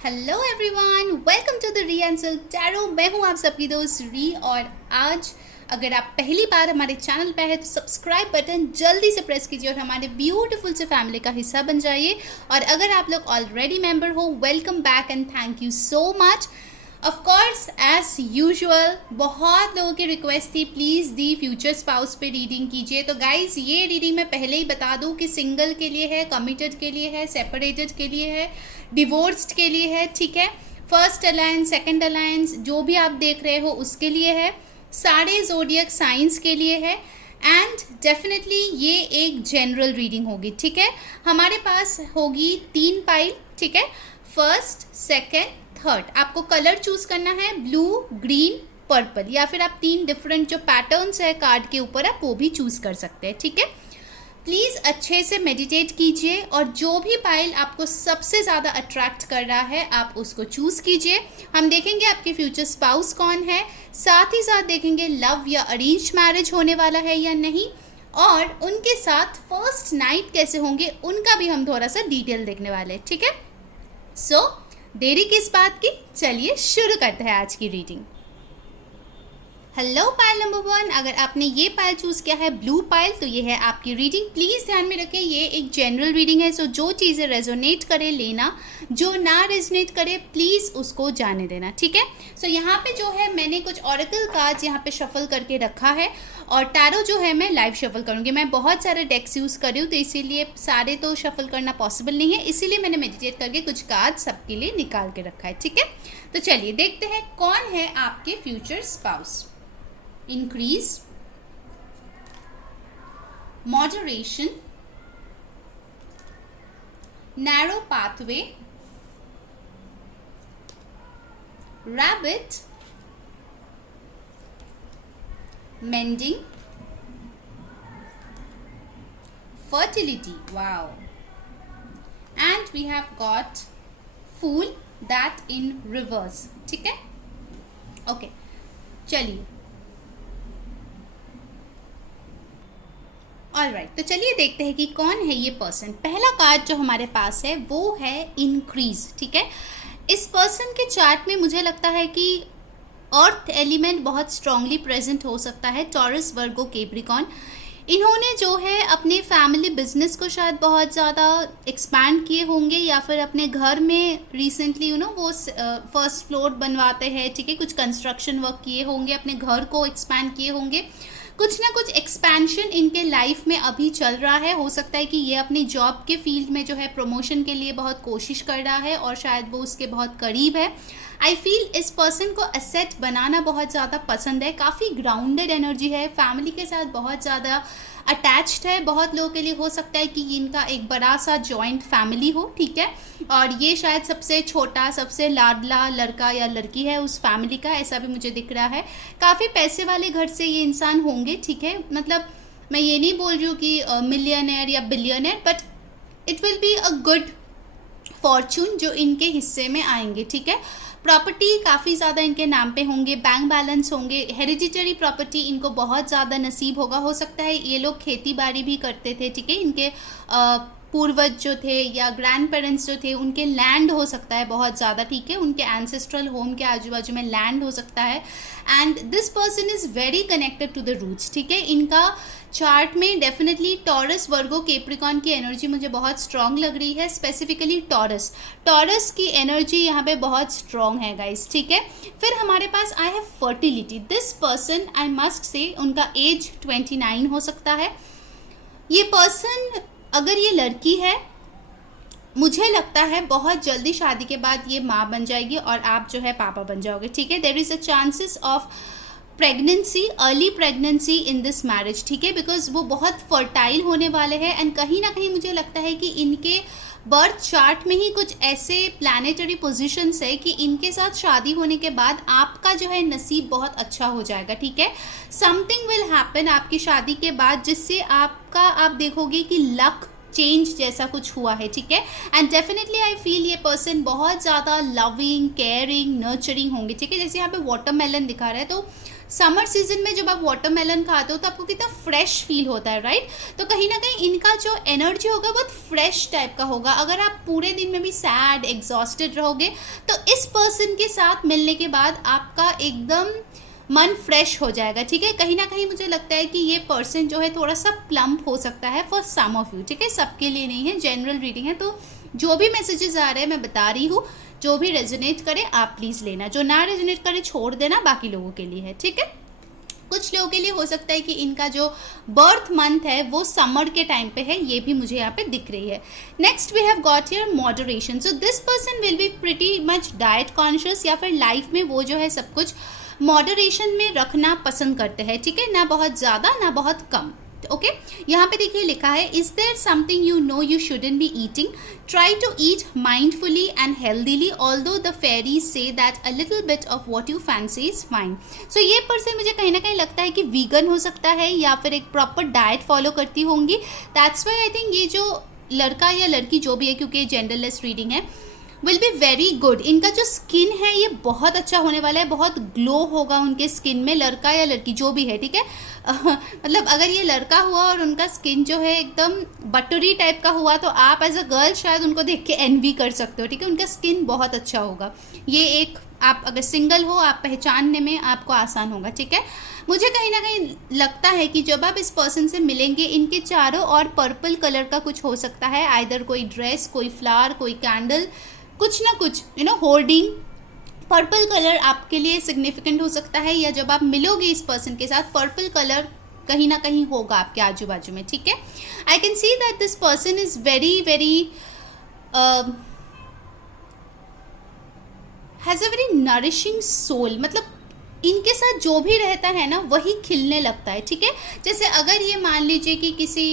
Hello everyone, welcome to the re answer tarot. मैं हूं आप सबकी दोस्त री। और आज अगर आप पहली बार हमारे चैनल पे है तो सब्सक्राइब बटन जल्दी से प्रेस कीजिए और हमारे ब्यूटीफुल से फैमिली का हिस्सा बन जाइए। और अगर आप लोग ऑलरेडी मेंबर हो, welcome back and thank you so much. Of course as usual बहुत लोगों की रिक्वेस्ट थी, प्लीज़ दी फ्यूचर स्पाउस पे रीडिंग कीजिए। तो गाइज ये रीडिंग मैं पहले ही बता दूं कि सिंगल के लिए है, कमिटेड के लिए है, सेपरेटेड के लिए है, डिवोर्स्ड के लिए है, ठीक है। फर्स्ट अलायंस, सेकंड अलायंस, जो भी आप देख रहे हो उसके लिए है, सारे जोडियक साइंस के लिए है। एंड डेफिनेटली ये एक जनरल रीडिंग होगी, ठीक है। हमारे पास होगी 3 पाइल, ठीक है। First, second, third. आपको कलर चूज करना है ब्लू, ग्रीन, पर्पल, या फिर आप 3 डिफरेंट जो पैटर्न्स है कार्ड के ऊपर आप वो भी चूज कर सकते हैं, ठीक है। प्लीज़ अच्छे से मेडिटेट कीजिए और जो भी पाइल आपको सबसे ज़्यादा अट्रैक्ट कर रहा है आप उसको चूज़ कीजिए। हम देखेंगे आपके फ्यूचर स्पाउस कौन है, साथ ही साथ देखेंगे लव या अरेंज मैरिज होने वाला है या नहीं, और उनके साथ फर्स्ट नाइट कैसे होंगे उनका भी हम थोड़ा सा डिटेल देखने वाले हैं, ठीक है। सो देरी किस बात की, चलिए शुरू करते हैं आज की रीडिंग। हेलो पाइल नंबर 1, अगर आपने ये पाइल चूज़ किया है ब्लू पाइल तो ये है आपकी रीडिंग। प्लीज़ ध्यान में रखें ये एक जनरल रीडिंग है, सो जो चीज़ें रेजोनेट करे लेना, जो ना रेजोनेट करे प्लीज़ उसको जाने देना, ठीक है। सो यहाँ पे जो है मैंने कुछ ऑरेकल कार्ड्स यहाँ पे शफल करके रखा है और टैरो जो है मैं लाइव शफल करूँगी। मैं बहुत सारे डेक्स यूज़ कर रही हूँ तो इसीलिए सारे तो शफल करना पॉसिबल नहीं है, इसीलिए मैंने मेडिटेट करके कुछ कार्ड सबके लिए निकाल के रखा है, ठीक है। तो चलिए देखते हैं कौन है आपके future spouse. Increase, moderation, narrow pathway, rabbit, mending, fertility, wow, and we have got fool, that in reverse, ठीक है। ओके चलिए, ऑलराइट, तो चलिए देखते हैं कि कौन है ये पर्सन। पहला कार्ड जो हमारे पास है वो है इंक्रीज, ठीक है। इस पर्सन के चार्ट में मुझे लगता है कि अर्थ एलिमेंट बहुत स्ट्रांगली प्रेजेंट हो सकता है। टॉरस, वर्गो, कैप्रिकॉर्न, इन्होंने जो है अपने फैमिली बिजनेस को शायद बहुत ज़्यादा एक्सपैंड किए होंगे, या फिर अपने घर में रिसेंटली वो फर्स्ट फ्लोर बनवाते हैं, ठीक है, कुछ कंस्ट्रक्शन वर्क किए होंगे, अपने घर को एक्सपैंड किए होंगे। कुछ ना कुछ एक्सपेंशन इनके लाइफ में अभी चल रहा है। हो सकता है कि ये अपनी जॉब के फील्ड में जो है प्रमोशन के लिए बहुत कोशिश कर रहा है और शायद वो उसके बहुत करीब है। आई फील इस पर्सन को एसेट बनाना बहुत ज़्यादा पसंद है, काफ़ी ग्राउंडेड एनर्जी है, फैमिली के साथ बहुत ज़्यादा अटैच्ड है। बहुत लोगों के लिए हो सकता है कि इनका एक बड़ा सा जॉइंट फैमिली हो, ठीक है, और ये शायद सबसे छोटा, सबसे लाडला लड़का या लड़की है उस फैमिली का, ऐसा भी मुझे दिख रहा है। काफ़ी पैसे वाले घर से ये इंसान होंगे, ठीक है। मतलब मैं ये नहीं बोल रही हूँ कि मिलियनेयर या billionaire, but it will be a good Fortune जो इनके हिस्से में आएंगे, ठीक है। प्रॉपर्टी काफ़ी ज़्यादा इनके नाम पे होंगे, बैंक बैलेंस होंगे, हेरिडिटरी प्रॉपर्टी इनको बहुत ज़्यादा नसीब होगा। हो सकता है ये लोग खेती बाड़ी भी करते थे, ठीक है, इनके पूर्वज जो थे या ग्रैंड पेरेंट्स जो थे उनके लैंड हो सकता है बहुत ज़्यादा, ठीक है, उनके एंसेस्ट्रल होम के आजू बाजू में लैंड हो सकता है। And this person is very connected to the roots, ठीक है। इनका चार्ट में डेफिनेटली टॉरस, वर्गो, कैप्रिकॉर्न की एनर्जी मुझे बहुत स्ट्रांग लग रही है। स्पेसिफिकली टॉरस की एनर्जी यहाँ पे बहुत स्ट्रांग है गाइस, ठीक है। फिर हमारे पास I have fertility. This person, I must say, उनका एज 29 हो सकता है। ये पर्सन, अगर ये लड़की है, मुझे लगता है बहुत जल्दी शादी के बाद ये माँ बन जाएगी और आप जो है पापा बन जाओगे, ठीक है। There is a chances of pregnancy, early pregnancy in this marriage, ठीक है, बिकॉज वो बहुत फर्टाइल होने वाले हैं। एंड कहीं ना कहीं मुझे लगता है कि इनके बर्थ चार्ट में ही कुछ ऐसे प्लानेटरी पोजीशंस है कि इनके साथ शादी होने के बाद आपका जो है नसीब बहुत अच्छा हो जाएगा, ठीक है। समथिंग विल हैपन आपकी शादी के बाद जिससे आपका, आप देखोगे कि लक चेंज जैसा कुछ हुआ है, ठीक है। एंड डेफिनेटली आई फील ये पर्सन बहुत ज़्यादा लविंग, केयरिंग, नर्चरिंग होंगे, ठीक है। जैसे यहाँ पे वाटरमेलन दिखा रहा है तो समर सीजन में जब आप वाटरमेलन खाते हो तो आपको कितना फ्रेश फील होता है, राइट? तो कहीं ना कहीं इनका जो एनर्जी होगा बहुत फ्रेश टाइप का होगा। अगर आप पूरे दिन में भी सैड एग्जॉस्टेड रहोगे तो इस पर्सन के साथ मिलने के बाद आपका एकदम मन फ्रेश हो जाएगा, ठीक है? कहीं ना कहीं मुझे लगता है कि ये पर्सन जो है थोड़ा सा प्लम्प हो सकता है फॉर सम ऑफ यू, ठीक है? सबके लिए नहीं है, जनरल रीडिंग है। तो जो भी मैसेजेस आ रहे हैं मैं बता रही हूँ, जो भी रेजोनेट करे आप प्लीज़ लेना, जो ना रेजोनेट करे छोड़ देना, बाकी लोगों के लिए है, ठीक है? कुछ लोगों के लिए हो सकता है कि इनका जो बर्थ मंथ है वो समर के टाइम पे है, ये भी मुझे यहाँ पे दिख रही है। Next we have got here moderation. So this person will be pretty much diet conscious, या फिर लाइफ में वो जो है सब कुछ मॉडरेशन में रखना पसंद करते हैं, ठीक है? ना बहुत ज़्यादा ना बहुत कम, ओके? यहाँ पे देखिए लिखा है, is there something you know you shouldn't be eating, try to eat mindfully and healthily, although the fairies say that a little bit of what you fancy is fine. So ये person मुझे कहीं ना कहीं लगता है कि vegan हो सकता है या फिर एक प्रॉपर डाइट फॉलो करती होंगी। दैट्स वाई आई थिंक ये जो लड़का या लड़की जो भी है, क्योंकि ये जेंडरलेस रीडिंग है, विल बी वेरी गुड। इनका जो स्किन है ये बहुत अच्छा होने वाला है, बहुत ग्लो होगा उनके स्किन में, लड़का या लड़की जो भी है, ठीक है? मतलब अगर ये लड़का हुआ और उनका स्किन जो है एकदम बटरी टाइप का हुआ तो आप एज अ गर्ल शायद उनको देख के एनवी कर सकते हो, ठीक है? उनका स्किन बहुत अच्छा होगा। ये एक, आप अगर सिंगल हो आप पहचानने में आपको आसान होगा, ठीक है? मुझे कहीं ना कहीं लगता है कि जब आप इस पर्सन से मिलेंगे इनके चारों और पर्पल कलर का कुछ हो सकता है, आइदर कोई ड्रेस, कोई फ्लावर, कोई कैंडल, कुछ ना कुछ, you know, hoarding. Purple colour आपके लिए सिग्निफिकेंट हो सकता है, या जब आप मिलोगे इस पर्सन के साथ पर्पल कलर कहीं ना कहीं होगा आपके आजू बाजू में, ठीक है? I can see that this person is very very has a very nourishing soul. मतलब इनके साथ जो भी रहता है ना वही खिलने लगता है, ठीक है? जैसे अगर ये मान लीजिए कि किसी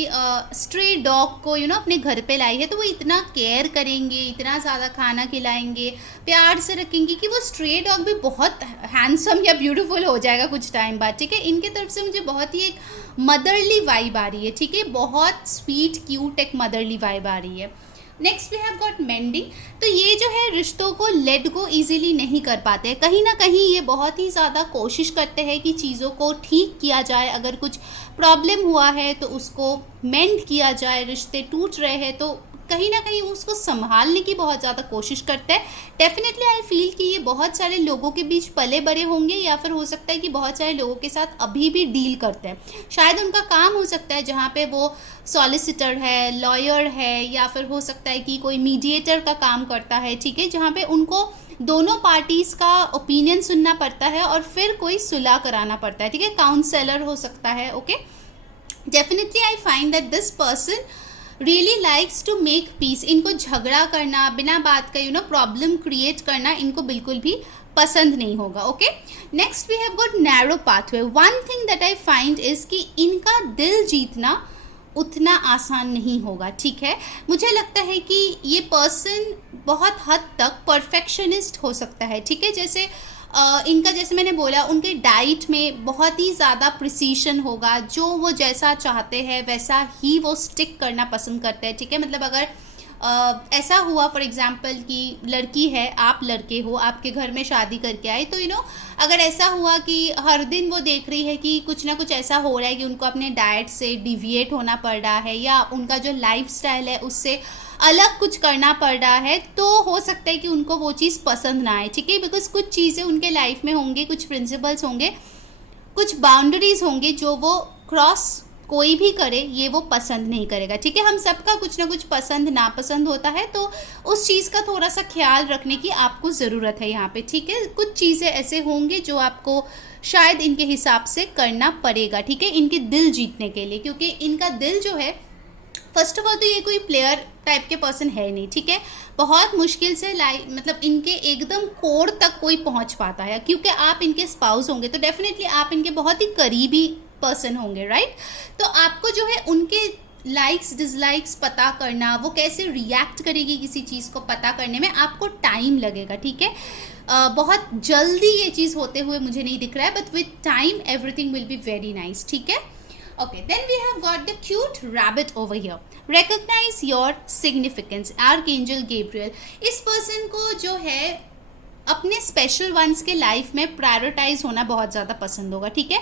स्ट्रे डॉग को अपने घर पे लाई है तो वो इतना केयर करेंगे, इतना ज़्यादा खाना खिलाएंगे, प्यार से रखेंगे कि वो स्ट्रे डॉग भी बहुत हैंडसम या ब्यूटीफुल हो जाएगा कुछ टाइम बाद, ठीक है? इनके तरफ से मुझे बहुत ही एक मदरली वाइब आ रही है, ठीक है? बहुत स्वीट क्यूट एक मदरली वाइब आ रही है। Next we have got mending. तो ये जो है रिश्तों को लेट गो इजीली नहीं कर पाते हैं, कहीं ना कहीं ये बहुत ही ज़्यादा कोशिश करते हैं कि चीज़ों को ठीक किया जाए। अगर कुछ प्रॉब्लम हुआ है तो उसको मेंड किया जाए, रिश्ते टूट रहे हैं तो कहीं ना कहीं उसको संभालने की बहुत ज़्यादा कोशिश करते हैं। डेफिनेटली आई फील कि ये बहुत सारे लोगों के बीच पले बड़े होंगे, या फिर हो सकता है कि बहुत सारे लोगों के साथ अभी भी डील करते हैं। शायद उनका काम हो सकता है जहाँ पे वो सॉलिसिटर है, लॉयर है, या फिर हो सकता है कि कोई मीडिएटर का काम करता है, ठीक है? जहाँ पे उनको दोनों पार्टीज़ का ओपिनियन सुनना पड़ता है और फिर कोई सुलह कराना पड़ता है, ठीक है? काउंसलर हो सकता है, okay? Definitely I find that this person really likes to make peace. इनको झगड़ा करना, बिना बात का प्रॉब्लम क्रिएट करना इनको बिल्कुल भी पसंद नहीं होगा, okay? Next we have got narrow pathway. One thing that I find is कि इनका दिल जीतना उतना आसान नहीं होगा, ठीक है? मुझे लगता है कि ये पर्सन बहुत हद तक परफेक्शनिस्ट हो सकता है, ठीक है? जैसे इनका, जैसे मैंने बोला, उनके डाइट में बहुत ही ज़्यादा प्रिसीशन होगा, जो वो जैसा चाहते हैं वैसा ही वो स्टिक करना पसंद करते हैं, ठीक है? मतलब अगर ऐसा हुआ फॉर एग्जांपल कि लड़की है, आप लड़के हो, आपके घर में शादी करके आए, तो अगर ऐसा हुआ कि हर दिन वो देख रही है कि कुछ ना कुछ ऐसा हो रहा है कि उनको अपने डाइट से डिविएट होना पड़ रहा है, या उनका जो लाइफस्टाइल है उससे अलग कुछ करना पड़ रहा है, तो हो सकता है कि उनको वो चीज़ पसंद ना आए, ठीक है? बिकॉज कुछ चीज़ें उनके लाइफ में होंगे, कुछ प्रिंसिपल्स होंगे, कुछ बाउंड्रीज होंगे जो वो क्रॉस कोई भी करे ये वो पसंद नहीं करेगा, ठीक है? हम सबका कुछ ना कुछ पसंद नापसंद होता है, तो उस चीज़ का थोड़ा सा ख्याल रखने की आपको ज़रूरत है यहाँ पे, ठीक है? कुछ चीज़ें ऐसे होंगे जो आपको शायद इनके हिसाब से करना पड़ेगा, ठीक है? इनके दिल जीतने के लिए, क्योंकि इनका दिल जो है, फर्स्ट ऑफ ऑल तो ये कोई प्लेयर टाइप के पर्सन है नहीं, ठीक है? बहुत मुश्किल से मतलब इनके एकदम कोर तक कोई पहुंच पाता है, क्योंकि आप इनके स्पाउस होंगे तो डेफिनेटली आप इनके बहुत ही करीबी पर्सन होंगे, राइट? तो आपको जो है उनके लाइक्स डिसलाइक्स पता करना, वो कैसे रिएक्ट करेगी किसी चीज़ को पता करने में आपको टाइम लगेगा, ठीक है? बहुत जल्दी ये चीज़ होते हुए मुझे नहीं दिख रहा है, but with time everything will be very nice, ठीक है? Okay, then we have got the cute rabbit over here. Recognize your significance. Archangel Gabriel. इस पर्सन को जो है अपने स्पेशल वंस के लाइफ में प्रायोरिटाइज होना बहुत ज़्यादा पसंद होगा, ठीक है।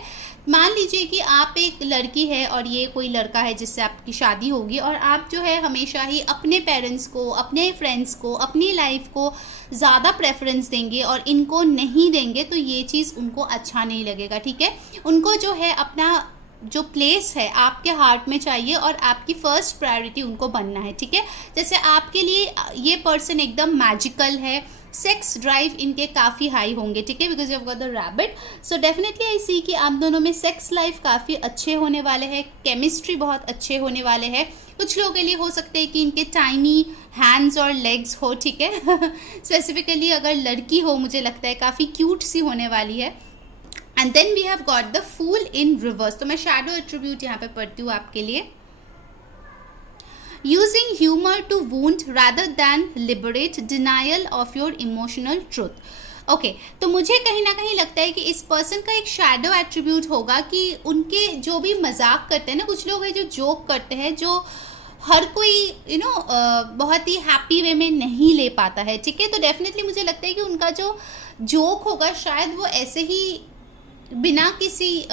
मान लीजिए कि आप एक लड़की है और ये कोई लड़का है जिससे आपकी शादी होगी, और आप जो है हमेशा ही अपने पेरेंट्स को, अपने फ्रेंड्स को, अपनी लाइफ को ज़्यादा प्रेफरेंस देंगे और इनको नहीं देंगे, तो ये चीज़ उनको अच्छा नहीं लगेगा, ठीक है। उनको जो है अपना जो प्लेस है आपके हार्ट में चाहिए और आपकी फर्स्ट प्रायोरिटी उनको बनना है, ठीक है। जैसे आपके लिए ये पर्सन एकदम मैजिकल है, सेक्स ड्राइव इनके काफ़ी हाई होंगे, ठीक है, because you have got the rabbit. So definitely I see कि आप दोनों में सेक्स लाइफ काफ़ी अच्छे होने वाले हैं, केमिस्ट्री बहुत अच्छे होने वाले हैं। कुछ लोगों के लिए हो सकते हैं कि इनके टाइनी हैंड्स और लेग्स हो, ठीक है। स्पेसिफिकली अगर लड़की हो, मुझे लगता है काफ़ी क्यूट सी होने वाली है। And then we have got the fool in reverse. तो मैं शैडो एट्रीब्यूट यहाँ पे पढ़ती हूँ आपके लिए। Using humor to wound rather than liberate, denial of your emotional truth. Okay तो मुझे कहीं ना कहीं लगता है कि इस पर्सन का एक शैडो एट्रीब्यूट होगा कि उनके जो भी मजाक करते हैं ना, कुछ लोग हैं जो जोक करते हैं, जो हर कोई बहुत ही हैप्पी वे में नहीं ले पाता है, ठीक है। तो डेफिनेटली मुझे लगता है कि उनका जो जोक होगा शायद वो ऐसे ही बिना किसी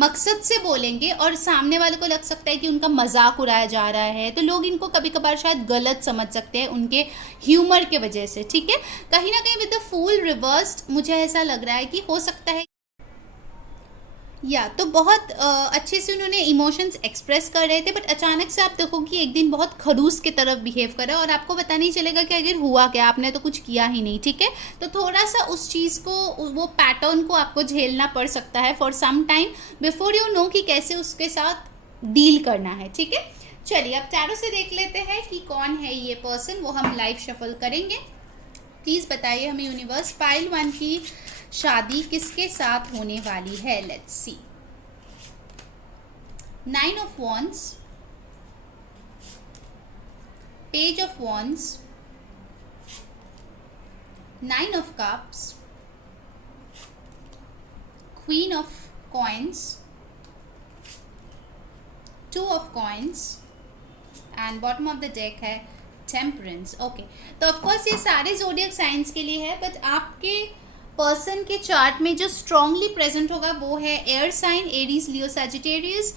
मकसद से बोलेंगे और सामने वाले को लग सकता है कि उनका मजाक उड़ाया जा रहा है, तो लोग इनको कभी कभार शायद गलत समझ सकते हैं उनके ह्यूमर के वजह से, ठीक है। कहीं ना कहीं विद द फूल रिवर्स्ड मुझे ऐसा लग रहा है कि हो सकता है या तो बहुत अच्छे से उन्होंने इमोशंस एक्सप्रेस कर रहे थे, बट अचानक से आप देखो कि एक दिन बहुत खड़ूस की तरफ बिहेव कर रहा है और आपको पता नहीं चलेगा कि अगर हुआ क्या, आपने तो कुछ किया ही नहीं, ठीक है। तो थोड़ा सा उस चीज़ को, वो पैटर्न को आपको झेलना पड़ सकता है for some time before you know कि कैसे उसके साथ डील करना है, ठीक है। चलिए अब टैरो से देख लेते हैं कि कौन है ये पर्सन, वो हम लाइव शफल करेंगे। प्लीज़ बताइए हमें यूनिवर्स, पाइल 1 की शादी किसके साथ होने वाली है। Let's see. 9 of wands, page of wands, 9 of cups, queen of coins, 2 of coins and bottom of the deck है टेम्परेंस। ओके तो ऑफकोर्स ये सारे ज़ोडिएक साइंस के लिए है, बट आपके पर्सन के चार्ट में जो स्ट्रांगली प्रेजेंट होगा वो है air sign Aries Leo Sagittarius,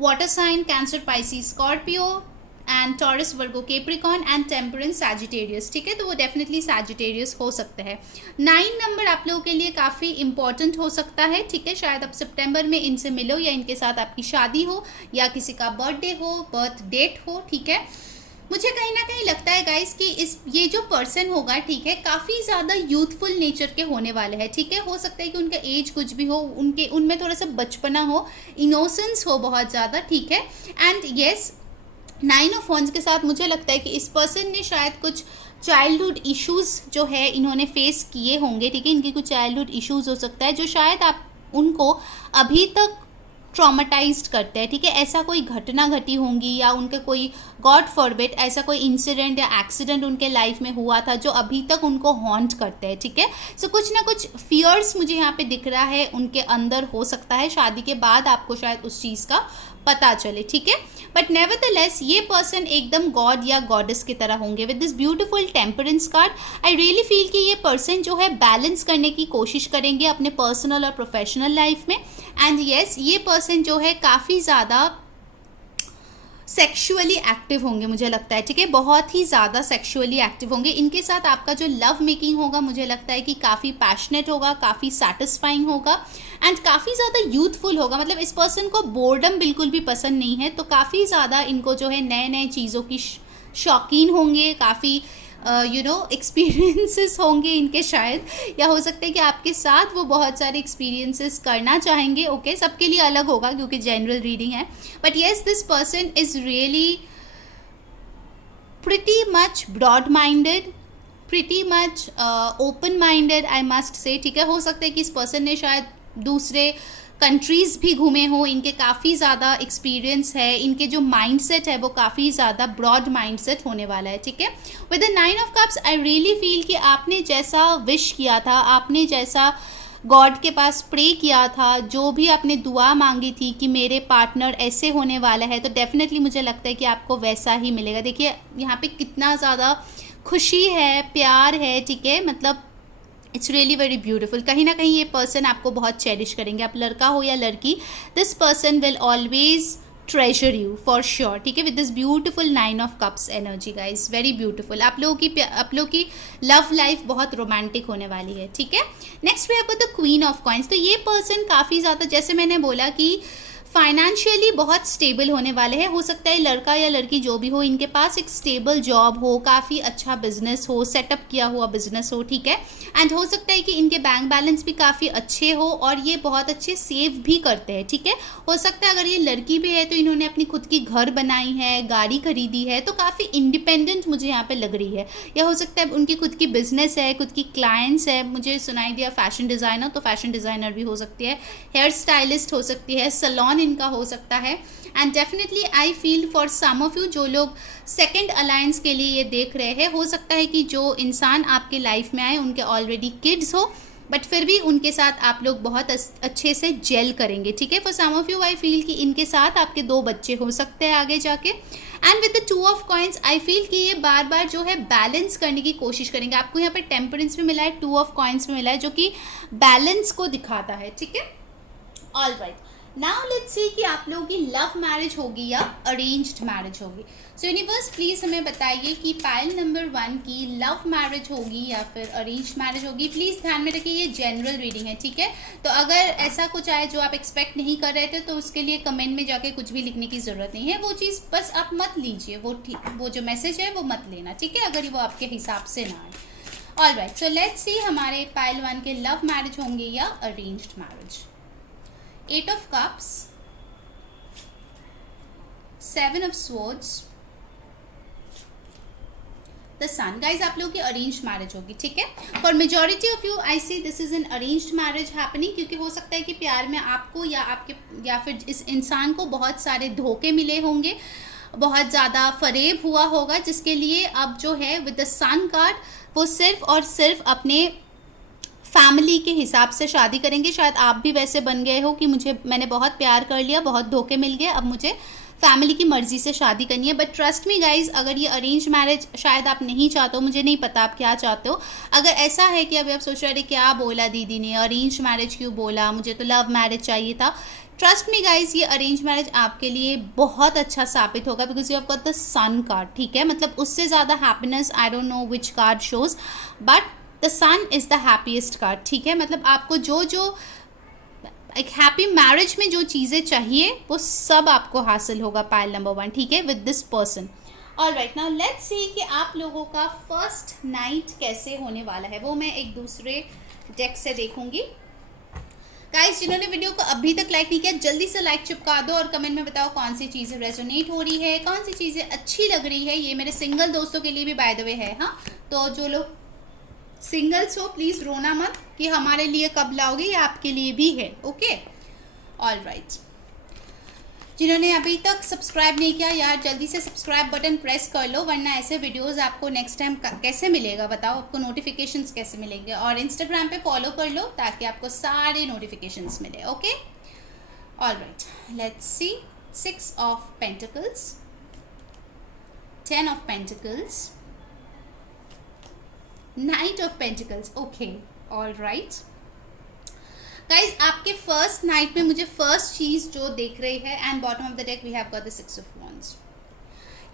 water sign Cancer Pisces Scorpio and Taurus Virgo Capricorn and temperance Sagittarius, ठीक है। तो वो डेफिनेटली सैजिटेरियस हो सकता है। 9 नंबर आप लोगों के लिए काफ़ी इंपॉर्टेंट हो सकता है, ठीक है। शायद आप सितंबर में इनसे मिलो या इनके साथ आपकी शादी हो या किसी का बर्थडे हो, बर्थ डेट हो, ठीक है। मुझे कहीं ना कहीं लगता है गाइस कि ये जो पर्सन होगा, ठीक है, काफ़ी ज़्यादा यूथफुल नेचर के होने वाले हैं, ठीक है। हो सकता है कि उनका एज कुछ भी हो, उनमें थोड़ा सा बचपना हो, इनोसेंस हो बहुत ज़्यादा, ठीक है। एंड येस 9 ऑफ वॉन्ड्स के साथ मुझे लगता है कि इस पर्सन ने शायद कुछ चाइल्डहुड इश्यूज़ जो है इन्होंने फेस किए होंगे, ठीक है। इनके कुछ चाइल्डहुड इश्यूज़ हो सकता है जो शायद आप उनको अभी तक ट्रॉमेटाइज्ड करते हैं, ठीक है। ऐसा कोई घटना घटी होंगी या उनके कोई गॉड फॉरबिड ऐसा कोई इंसिडेंट या एक्सीडेंट उनके लाइफ में हुआ था जो अभी तक उनको हॉन्ट करते हैं, ठीक है। सो कुछ ना कुछ फियर्स मुझे यहाँ पे दिख रहा है उनके अंदर, हो सकता है शादी के बाद आपको शायद उस चीज़ का पता चले, ठीक है। बट नेवरदलेस ये पर्सन एकदम गॉड या गॉडेस की तरह होंगे with this beautiful temperance card. I really feel कि ये पर्सन जो है बैलेंस करने की कोशिश करेंगे अपने पर्सनल और प्रोफेशनल लाइफ में। एंड येस ये पर्सन जो है काफ़ी ज़्यादा सेक्सुअली एक्टिव होंगे मुझे लगता है, ठीक है। बहुत ही ज़्यादा सेक्सुअली एक्टिव होंगे। इनके साथ आपका जो लव मेकिंग होगा मुझे लगता है कि काफ़ी पैशनेट होगा, काफ़ी सेटिस्फाइंग होगा एंड काफ़ी ज़्यादा यूथफुल होगा। मतलब इस पर्सन को बोर्डम बिल्कुल भी पसंद नहीं है, तो काफ़ी ज़्यादा इनको जो है नए नए चीज़ों की शौकीन होंगे, काफ़ी एक्सपीरियंसेस होंगे इनके शायद, या हो सकता है कि आपके साथ वो बहुत सारे एक्सपीरियंसेस करना चाहेंगे। ओके सबके लिए अलग होगा क्योंकि जनरल रीडिंग है, but yes this person is really pretty much broad minded, pretty much open minded I must say, ठीक है। हो सकता है कि इस पर्सन ने शायद दूसरे कंट्रीज़ भी घूमे हो, इनके काफ़ी ज़्यादा एक्सपीरियंस है, इनके जो माइंडसेट है वो काफ़ी ज़्यादा ब्रॉड माइंडसेट होने वाला है, ठीक है। With the 9 of cups I really feel कि आपने जैसा विश किया था, आपने जैसा गॉड के पास प्रे किया था, जो भी आपने दुआ मांगी थी कि मेरे पार्टनर ऐसे होने वाला है, तो डेफिनेटली मुझे लगता है कि आपको वैसा ही मिलेगा। देखिए यहाँ पे कितना ज़्यादा खुशी है, प्यार है, ठीक है। मतलब इट्स रियली वेरी ब्यूटीफुल। कहीं ना कहीं ये पर्सन आपको बहुत चेरिश करेंगे, आप लड़का हो या लड़की, this person will always treasure you for sure, ठीक है, with this beautiful 9 of cups energy guys, very beautiful. आप लोगों की लव लाइफ बहुत रोमांटिक होने वाली है, ठीक है। Next we have the queen of coins. तो ये पर्सन काफ़ी ज़्यादा, जैसे मैंने बोला कि फाइनेंशियली बहुत स्टेबल होने वाले हैं। हो सकता है लड़का या लड़की जो भी हो, इनके पास एक स्टेबल जॉब हो, काफ़ी अच्छा बिजनेस हो, सेटअप किया हुआ बिजनेस हो, ठीक है। एंड हो सकता है कि इनके बैंक बैलेंस भी काफ़ी अच्छे हो और ये बहुत अच्छे सेव भी करते हैं, ठीक है। हो सकता है अगर ये लड़की भी है तो इन्होंने अपनी खुद की घर बनाई है, गाड़ी खरीदी है, तो काफ़ी इंडिपेंडेंट मुझे यहाँ पे लग रही है। या हो सकता है उनकी खुद की बिजनेस है, खुद की क्लाइंट्स है। मुझे सुनाई दिया फैशन डिज़ाइनर, तो फैशन डिज़ाइनर भी हो सकती है, हेयर स्टाइलिस्ट हो सकती है, सलॉन इनका हो सकता है। And definitely I feel for some of you जो लोग सेकंड अलायंस के लिए ये देख रहे हैं, हो सकता है कि जो इंसान आपके लाइफ में आए उनके ऑलरेडी किड्स हो, बट फिर भी उनके साथ आप लोग बहुत अच्छे से जेल करेंगे, ठीक है। For some of you I feel कि इनके साथ आपके 2 बच्चे हो सकते हैं आगे जाके। And with the 2 of coins I feel कि ये बार बार जो है बैलेंस करने की कोशिश करेंगे। आपको यहाँ पर टेम्परेंस भी मिला है, 2 ऑफ कॉइंस भी मिला है, जो कि बैलेंस को दिखाता है, ठीक है। ऑल राइट, नाउ लेट्स सी कि आप लोगों की लव मैरिज होगी या अरेंज्ड मैरिज होगी। सो यूनिवर्स प्लीज़ हमें बताइए कि पाइल नंबर 1 की लव मैरिज होगी या फिर अरेंज्ड मैरिज होगी। प्लीज़ ध्यान में रखिए ये जनरल रीडिंग है, ठीक है। तो अगर ऐसा कुछ आए जो आप एक्सपेक्ट नहीं कर रहे थे, तो उसके लिए कमेंट में जाके कुछ भी लिखने की ज़रूरत नहीं है। वो चीज़ बस आप मत लीजिए, वो जो मैसेज है वो मत लेना, ठीक है, अगर वो आपके हिसाब से ना आए। All right, so let's see हमारे पाइल 1 के लव मैरिज होंगे या arranged marriage. 8 of cups, 7 of swords, the sun। Guys आप लोगों की अरेंज्ड मैरिज होगी, ठीक है। For majority of you I see this is an arranged marriage happening, क्योंकि हो सकता है कि प्यार में आपको या फिर इस इंसान को बहुत सारे धोखे मिले होंगे, बहुत ज़्यादा फरेब हुआ होगा, जिसके लिए अब जो है विद द सन कार्ड वो सिर्फ और सिर्फ अपने फैमिली के हिसाब से शादी करेंगे। शायद आप भी वैसे बन गए हो कि मैंने बहुत प्यार कर लिया, बहुत धोखे मिल गए, अब मुझे फैमिली की मर्ज़ी से शादी करनी है। बट ट्रस्ट मी गाइज, अगर ये अरेंज मैरिज शायद आप नहीं चाहते हो, मुझे नहीं पता आप क्या चाहते हो। अगर ऐसा है कि अभी आप सोच रहे क्या बोला दीदी ने, अरेंज मैरिज क्यों बोला, मुझे तो लव मैरिज चाहिए था, ट्रस्ट मी गाइज ये अरेंज मैरिज आपके लिए बहुत अच्छा साबित होगा, because you have got the sun card, ठीक है। मतलब उससे ज़्यादा happiness I don't know which card shows, but the sun is the happiest card, ठीक है। मतलब आपको जो एक हैप्पी मैरिज में जो चीज़ें चाहिए वो सब आपको हासिल होगा पाइल नंबर 1, ठीक है, with this person. All right, now let's सी कि आप लोगों का फर्स्ट नाइट कैसे होने वाला है, वो मैं एक दूसरे डेक से देखूंगी। गाइस जिन्होंने वीडियो को अभी तक लाइक नहीं किया, जल्दी से लाइक चिपका दो और कमेंट में बताओ कौन सी चीज़ें रेजोनेट हो रही है, कौन सी चीज़ें अच्छी लग रही है। ये मेरे सिंगल दोस्तों के लिए भी बाय द वे है, हाँ, तो जो लोग सिंगल्स हो प्लीज़ रोना मत कि हमारे लिए कब लाओगे, ये आपके लिए भी है, ओके। ऑल राइट, जिन्होंने अभी तक सब्सक्राइब नहीं किया यार जल्दी से सब्सक्राइब बटन प्रेस कर लो, वरना ऐसे वीडियोस आपको नेक्स्ट टाइम कैसे मिलेगा बताओ, आपको नोटिफिकेशंस कैसे मिलेंगे। और इंस्टाग्राम पे फॉलो कर लो ताकि आपको सारे नोटिफिकेशंस मिले, okay. All right, let's see 6 of pentacles, 10 of pentacles, knight of pentacles, okay. All right guys, आपके फर्स्ट नाइट में मुझे फर्स्ट चीज़ जो देख रही है, and bottom of the deck we have got the 6 of wands।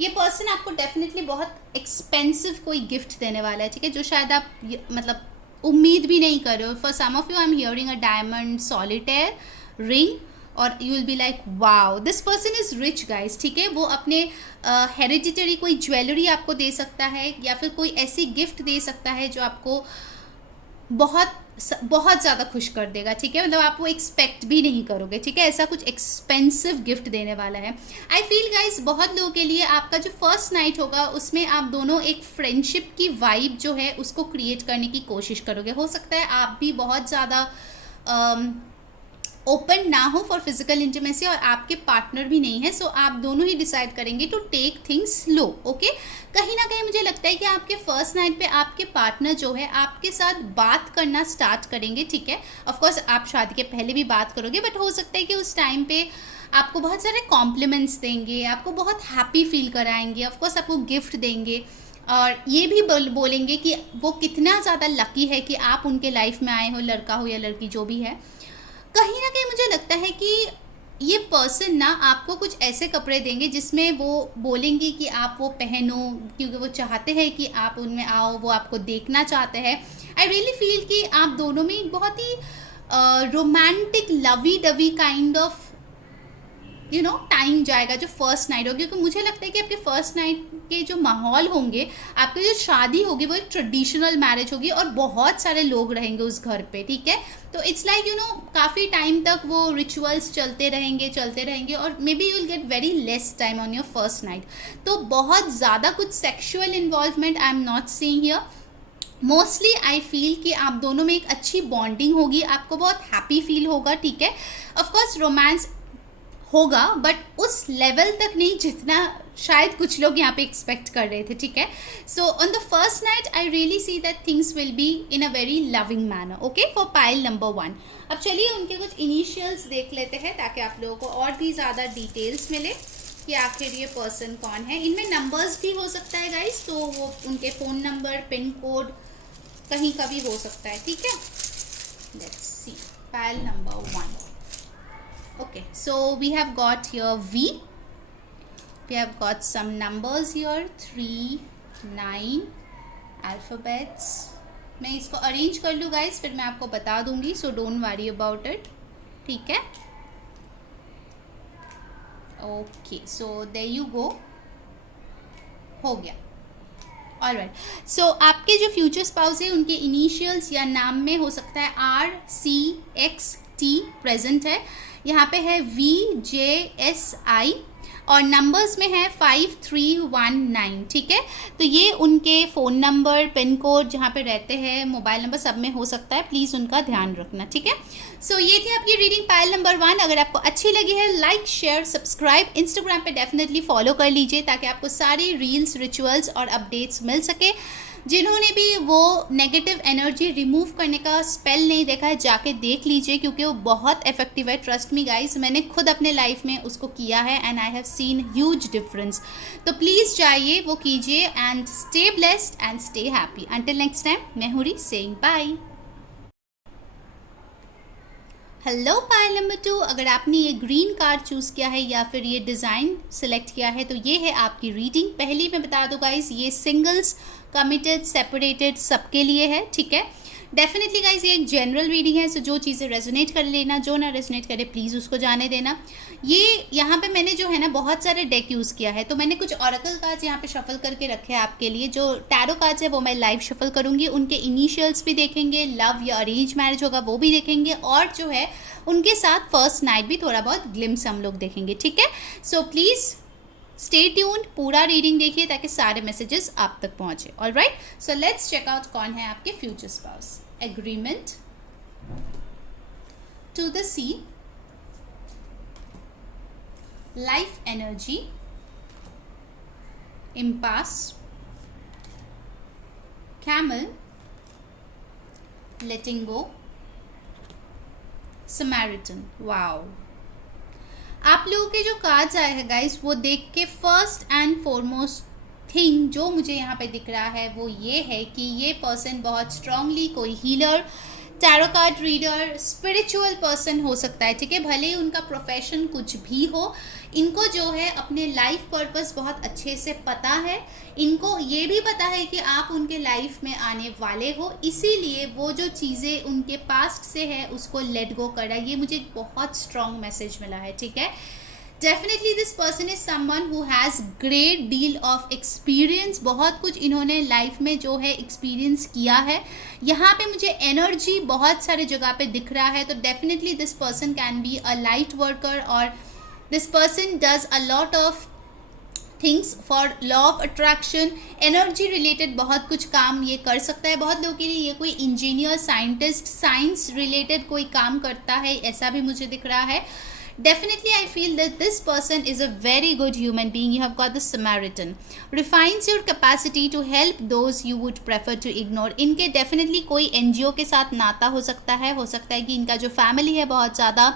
ये पर्सन आपको डेफिनेटली बहुत एक्सपेंसिव कोई गिफ्ट देने वाला है, ठीक है, जो शायद आप मतलब उम्मीद भी नहीं कर रहे हो। For some of you I am hearing a diamond solitaire ring, और you will be like wow this person is rich guys, ठीक है। वो अपने हेरिडिटरी कोई ज्वेलरी आपको दे सकता है, या फिर कोई ऐसी गिफ्ट दे सकता है जो आपको बहुत बहुत ज़्यादा खुश कर देगा, ठीक है। मतलब आप वो एक्सपेक्ट भी नहीं करोगे, ठीक है, ऐसा कुछ एक्सपेंसिव गिफ्ट देने वाला है। आई फील गाइज बहुत लोगों के लिए आपका जो फर्स्ट नाइट होगा उसमें आप दोनों एक फ्रेंडशिप की वाइब जो है उसको क्रिएट करने की कोशिश करोगे। हो सकता है आप भी बहुत ज़्यादा ओपन ना हो फॉर फिजिकल इंटीमेसी और आपके पार्टनर भी नहीं है, सो आप दोनों ही डिसाइड करेंगे to take things slow, okay. कहीं ना कहीं मुझे लगता है कि आपके फर्स्ट नाइट पे आपके पार्टनर जो है आपके साथ बात करना स्टार्ट करेंगे, ठीक है। ऑफ कोर्स आप शादी के पहले भी बात करोगे, बट हो सकता है कि उस टाइम पे आपको बहुत सारे कॉम्प्लीमेंट्स देंगे, आपको बहुत हैप्पी फील कराएंगे, ऑफ कोर्स आपको गिफ्ट देंगे, और ये भी बोलेंगे कि वो कितना ज़्यादा लकी है कि आप उनके लाइफ में आए हो, लड़का हो या लड़की जो भी है। कहीं ना कहीं मुझे लगता है कि ये पर्सन ना आपको कुछ ऐसे कपड़े देंगे जिसमें वो बोलेंगे कि आप वो पहनो, क्योंकि वो चाहते हैं कि आप उनमें आओ, वो आपको देखना चाहते हैं। आई रियली फील कि आप दोनों में एक बहुत ही romantic lovey dovey kind of time जाएगा जो फर्स्ट नाइट होगी। क्योंकि मुझे लगता है कि आपके फर्स्ट नाइट के जो माहौल होंगे, आपकी जो शादी होगी वो एक ट्रेडिशनल मैरिज होगी और बहुत सारे लोग रहेंगे उस घर पे, ठीक है। तो इट्स लाइक काफ़ी टाइम तक वो रिचुअल्स चलते रहेंगे और may be you will get very less time on your first night. तो बहुत ज़्यादा कुछ sexual involvement I am not seeing here. Mostly I feel कि आप दोनों में एक अच्छी बॉन्डिंग होगी, आपको बहुत हैप्पी फील होगा, ठीक है। ऑफकोर्स रोमांस होगा बट उस लेवल तक नहीं जितना शायद कुछ लोग यहाँ पे एक्सपेक्ट कर रहे थे, ठीक है। So on the first night I really see that things will be in a very loving manner, okay, for pile number 1। अब चलिए उनके कुछ इनिशियल्स देख लेते हैं ताकि आप लोगों को और भी ज़्यादा डिटेल्स मिले कि आखिर ये पर्सन कौन है। इनमें नंबर्स भी हो सकता है गाइस, तो वो उनके फ़ोन नंबर, पिन कोड कहीं का भी हो सकता है, ठीक है। Let's see pile number 1। Okay, so we have got here V. We have got some numbers here, 3, 9 alphabets. मैं इसको अरेंज कर लूँ गाइस, फिर मैं आपको बता दूंगी, so don't worry about it, ठीक है। Okay, so there you go, हो गया। ऑलराइट, सो आपके जो फ्यूचर स्पाउस है उनके इनिशियल्स या नाम में हो सकता है RCXT प्रेजेंट है, यहाँ पे है VJSI और नंबर्स में है 5319, ठीक है। तो ये उनके फ़ोन नंबर, पिन कोड, जहाँ पे रहते हैं, मोबाइल नंबर सब में हो सकता है, प्लीज़ उनका ध्यान रखना, ठीक है। सो ये थी आपकी रीडिंग पाइल नंबर 1। अगर आपको अच्छी लगी है लाइक, शेयर, सब्सक्राइब, इंस्टाग्राम पे डेफिनेटली फॉलो कर लीजिए ताकि आपको सारी रील्स, रिचुअल्स और अपडेट्स मिल सके। जिन्होंने भी वो नेगेटिव एनर्जी रिमूव करने का स्पेल नहीं देखा है जाके देख लीजिए, क्योंकि वो बहुत इफेक्टिव है, ट्रस्ट मी गाइस, मैंने खुद अपने लाइफ में उसको किया है and I have seen huge difference. तो प्लीज़ जाइए, वो कीजिए and stay blessed and stay happy. Until next time, मैं Huri saying bye. Hello pile number 2, अगर आपने ये ग्रीन कार्ड चूज़ किया है या फिर ये डिज़ाइन सेलेक्ट किया है तो ये है आपकी रीडिंग। पहले मैं बता दूँ गाइस, ये सिंगल्स, कमिटेड, सेपरेटेड सबके लिए है, ठीक है। डेफिनेटली गाइस ये एक जनरल रीडिंग है, सो जो चीज़ें रेजोनेट कर लेना, जो ना रेजोनेट करे प्लीज़ उसको जाने देना। ये यहाँ पे मैंने जो है ना बहुत सारे डेक यूज़ किया है, तो मैंने कुछ ऑरेकल कार्ड्स यहाँ पे शफल करके रखे हैं आपके लिए। जो टैरो कार्ड्स है वो मैं लाइव शफल करूँगी, उनके इनिशियल्स भी देखेंगे, लव या अरेंज मैरिज होगा वो भी देखेंगे, और जो है उनके साथ फर्स्ट नाइट भी थोड़ा बहुत ग्लिम्स हम लोग देखेंगे, ठीक है। सो प्लीज़ स्टे ट्यून्ड, पूरा रीडिंग देखिए ताकि सारे मैसेजेस आप तक पहुँचे। Alright, so let's check out कौन है आपके future spouse. Agreement, to the sea, life energy, impasse, camel, letting go, Samaritan. Wow, आप लोगों के जो कार्ड्स आए हैं गाइस वो देख के फर्स्ट एंड फॉरमोस्ट थिंग जो मुझे यहाँ पे दिख रहा है वो ये है कि ये पर्सन बहुत स्ट्रांगली कोई healer, tarot card reader, spiritual person हो सकता है, ठीक है। भले ही उनका प्रोफेशन कुछ भी हो, इनको जो है अपने लाइफ पर्पस बहुत अच्छे से पता है। इनको ये भी पता है कि आप उनके लाइफ में आने वाले हो, इसीलिए वो जो चीज़ें उनके पास्ट से है उसको लेट गो कर रहा है। ये मुझे एक बहुत स्ट्रॉन्ग मैसेज मिला है, ठीक है। Definitely this person is someone who has great deal of experience. बहुत कुछ इन्होंने लाइफ में जो है एक्सपीरियंस किया है। यहाँ पे मुझे एनर्जी बहुत सारे जगह पे दिख रहा है, तो definitely this person can be a light worker और this person does a lot of things for law of attraction. Energy related बहुत कुछ काम ये कर सकता है। बहुत लोगों के लिए ये कोई इंजीनियर, साइंटिस्ट, साइंस रिलेटेड कोई काम करता है, ऐसा भी मुझे दिख रहा है। Definitely I feel that this person is a very good human being. You have got the Samaritan. Refines your capacity to help those you would prefer to ignore. इनके definitely कोई NGO के साथ नाता हो सकता है कि इनका जो फैमिली है बहुत ज़्यादा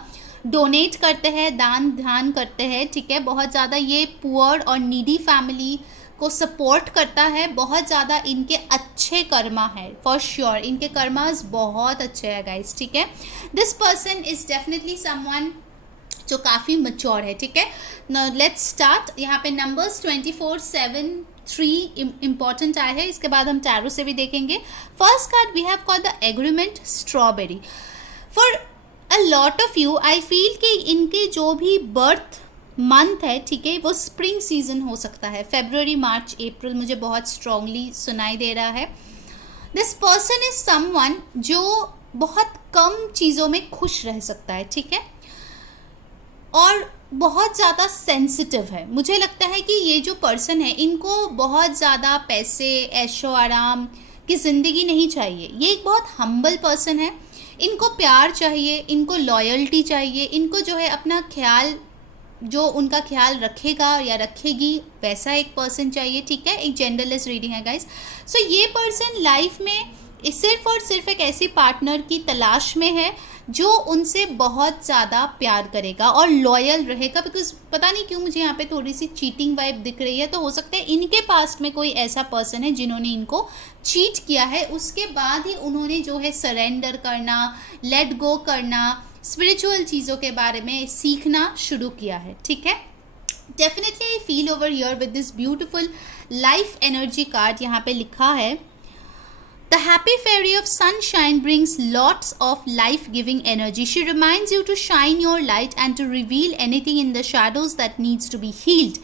डोनेट करते हैं, दान ध्यान करते हैं, ठीक है। बहुत ज़्यादा ये पुअर और नीडी फैमिली को सपोर्ट करता है, बहुत ज़्यादा इनके अच्छे कर्मा है फॉर श्योर, इनके कर्मास बहुत अच्छे हैं गाइस, ठीक है। This person is definitely someone जो काफ़ी मच्योर है, ठीक है। Now let's start. यहाँ पे नंबर्स 24, 7, 3 इंपॉर्टेंट आए हैं, इसके बाद हम टैरो से भी देखेंगे। First card we have called the agreement strawberry. For a lot of you I feel कि इनके जो भी बर्थ मंथ है, ठीक है, वो स्प्रिंग सीजन हो सकता है। फेब्रुवरी, मार्च, अप्रैल मुझे बहुत स्ट्रांगली सुनाई दे रहा है। दिस पर्सन इज समवन जो बहुत कम चीज़ों में खुश रह सकता है, ठीक है, और बहुत ज़्यादा सेंसिटिव है। मुझे लगता है कि ये जो पर्सन है इनको बहुत ज़्यादा पैसे, ऐशो आराम की ज़िंदगी नहीं चाहिए। ये एक बहुत हम्बल पर्सन है। इनको प्यार चाहिए, इनको लॉयल्टी चाहिए, इनको जो है अपना ख्याल, जो उनका ख्याल रखेगा या रखेगी वैसा एक पर्सन चाहिए, ठीक है। एक जेंडरलेस रीडिंग है गाइस। सो ये पर्सन लाइफ में सिर्फ और सिर्फ एक ऐसी पार्टनर की तलाश में है जो उनसे बहुत ज़्यादा प्यार करेगा और लॉयल रहेगा। बिकॉज पता नहीं क्यों मुझे यहाँ पे थोड़ी सी चीटिंग वाइब दिख रही है, तो हो सकता है इनके पास्ट में कोई ऐसा पर्सन है जिन्होंने इनको चीट किया है, उसके बाद ही उन्होंने जो है सरेंडर करना, लेट गो करना, स्पिरिचुअल चीज़ों के बारे में सीखना शुरू किया है, ठीक है। Definitely I feel over here with this beautiful life energy card. यहाँ पे लिखा है The happy fairy of sunshine brings lots of life-giving energy. She reminds you to shine your light and to reveal anything in the shadows that needs to be healed.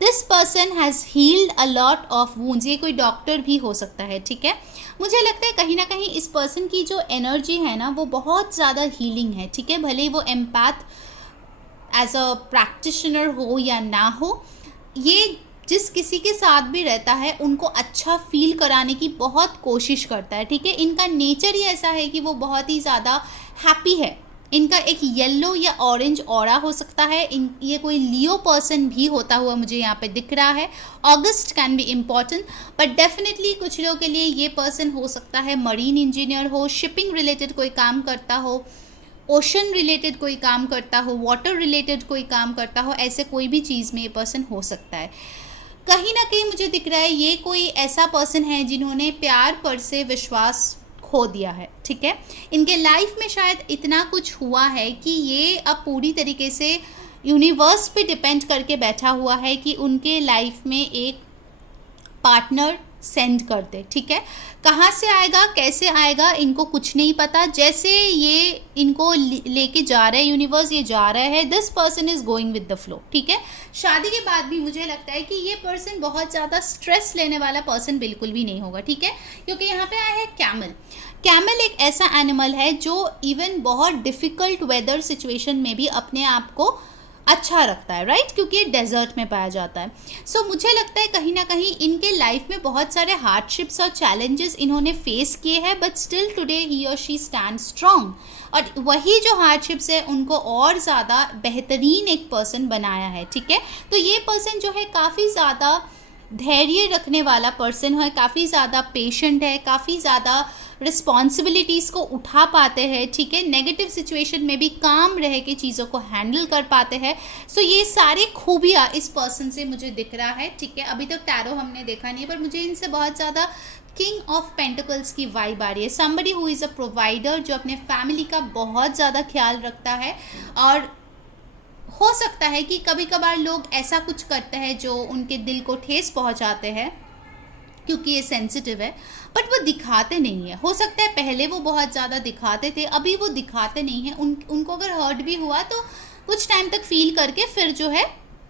This person has healed a lot of wounds. ये कोई doctor भी हो सकता है, ठीक है। मुझे लगता है कहीं ना कहीं इस पर्सन की जो एनर्जी है ना वो बहुत ज़्यादा हीलिंग है, ठीक है। भले ही वो एम्पैथ एज अ प्रैक्टिशनर हो या ना हो, ये जिस किसी के साथ भी रहता है उनको अच्छा फील कराने की बहुत कोशिश करता है, ठीक है। इनका नेचर ही ऐसा है कि वो बहुत ही ज़्यादा हैप्पी है। इनका एक येलो या ऑरेंज ऑरा हो सकता है। ये कोई लियो पर्सन भी होता हुआ मुझे यहाँ पे दिख रहा है। August can be important, but definitely कुछ लोगों के लिए ये पर्सन हो सकता है मरीन इंजीनियर हो, शिपिंग रिलेटेड कोई काम करता हो, ओशन रिलेटेड कोई काम करता हो, वाटर रिलेटेड कोई काम करता हो, ऐसे कोई भी चीज़ में ये पर्सन हो सकता है। कहीं ना कहीं मुझे दिख रहा है ये कोई ऐसा पर्सन है जिन्होंने प्यार पर से विश्वास खो दिया है, ठीक है। इनके लाइफ में शायद इतना कुछ हुआ है कि ये अब पूरी तरीके से यूनिवर्स पे डिपेंड करके बैठा हुआ है कि उनके लाइफ में एक पार्टनर सेंड कर दे, ठीक है। कहाँ से आएगा, कैसे आएगा, इनको कुछ नहीं पता। जैसे ये इनको लेके जा रहे हैं यूनिवर्स, ये जा रहा है, this person is going with the flow, ठीक है। शादी के बाद भी मुझे लगता है कि ये पर्सन बहुत ज़्यादा स्ट्रेस लेने वाला पर्सन बिल्कुल भी नहीं होगा, ठीक है, क्योंकि यहाँ पे आया है कैमल। कैमल एक ऐसा एनिमल है जो इवन बहुत डिफ़िकल्ट वेदर सिचुएशन में भी अपने आप को अच्छा रखता है, राइट, क्योंकि ये डेजर्ट में पाया जाता है। सो मुझे लगता है कहीं ना कहीं इनके लाइफ में बहुत सारे हार्डशिप्स और चैलेंजेस इन्होंने फेस किए हैं, बट स्टिल टुडे ही और शी स्टैंड स्ट्रांग। और वही जो हार्डशिप्स है उनको और ज़्यादा बेहतरीन एक पर्सन बनाया है, ठीक है। तो ये पर्सन जो है काफ़ी ज़्यादा धैर्य रखने वाला पर्सन है, काफ़ी ज़्यादा पेशेंट है, काफ़ी ज़्यादा रिस्पॉन्सिबिलिटीज़ को उठा पाते हैं, ठीक है। नेगेटिव सिचुएशन में भी काम रह के चीज़ों को हैंडल कर पाते हैं। सो ये सारी खूबियाँ इस पर्सन से मुझे दिख रहा है, ठीक है। अभी तक टैरो हमने देखा नहीं है, पर मुझे इनसे बहुत ज़्यादा किंग ऑफ पेंटिकल्स की वाइब आ रही है। Somebody who is a provider, जो अपने फैमिली का बहुत ज़्यादा ख्याल रखता है। और हो सकता है कि कभी कभार लोग ऐसा कुछ करते हैं जो उनके दिल को ठेस पहुँचाते हैं, क्योंकि ये सेंसिटिव है, बट वो दिखाते नहीं है। हो सकता है पहले वो बहुत ज़्यादा दिखाते थे, अभी वो दिखाते नहीं हैं। उनको अगर हर्ट भी हुआ तो कुछ टाइम तक फील करके फिर जो है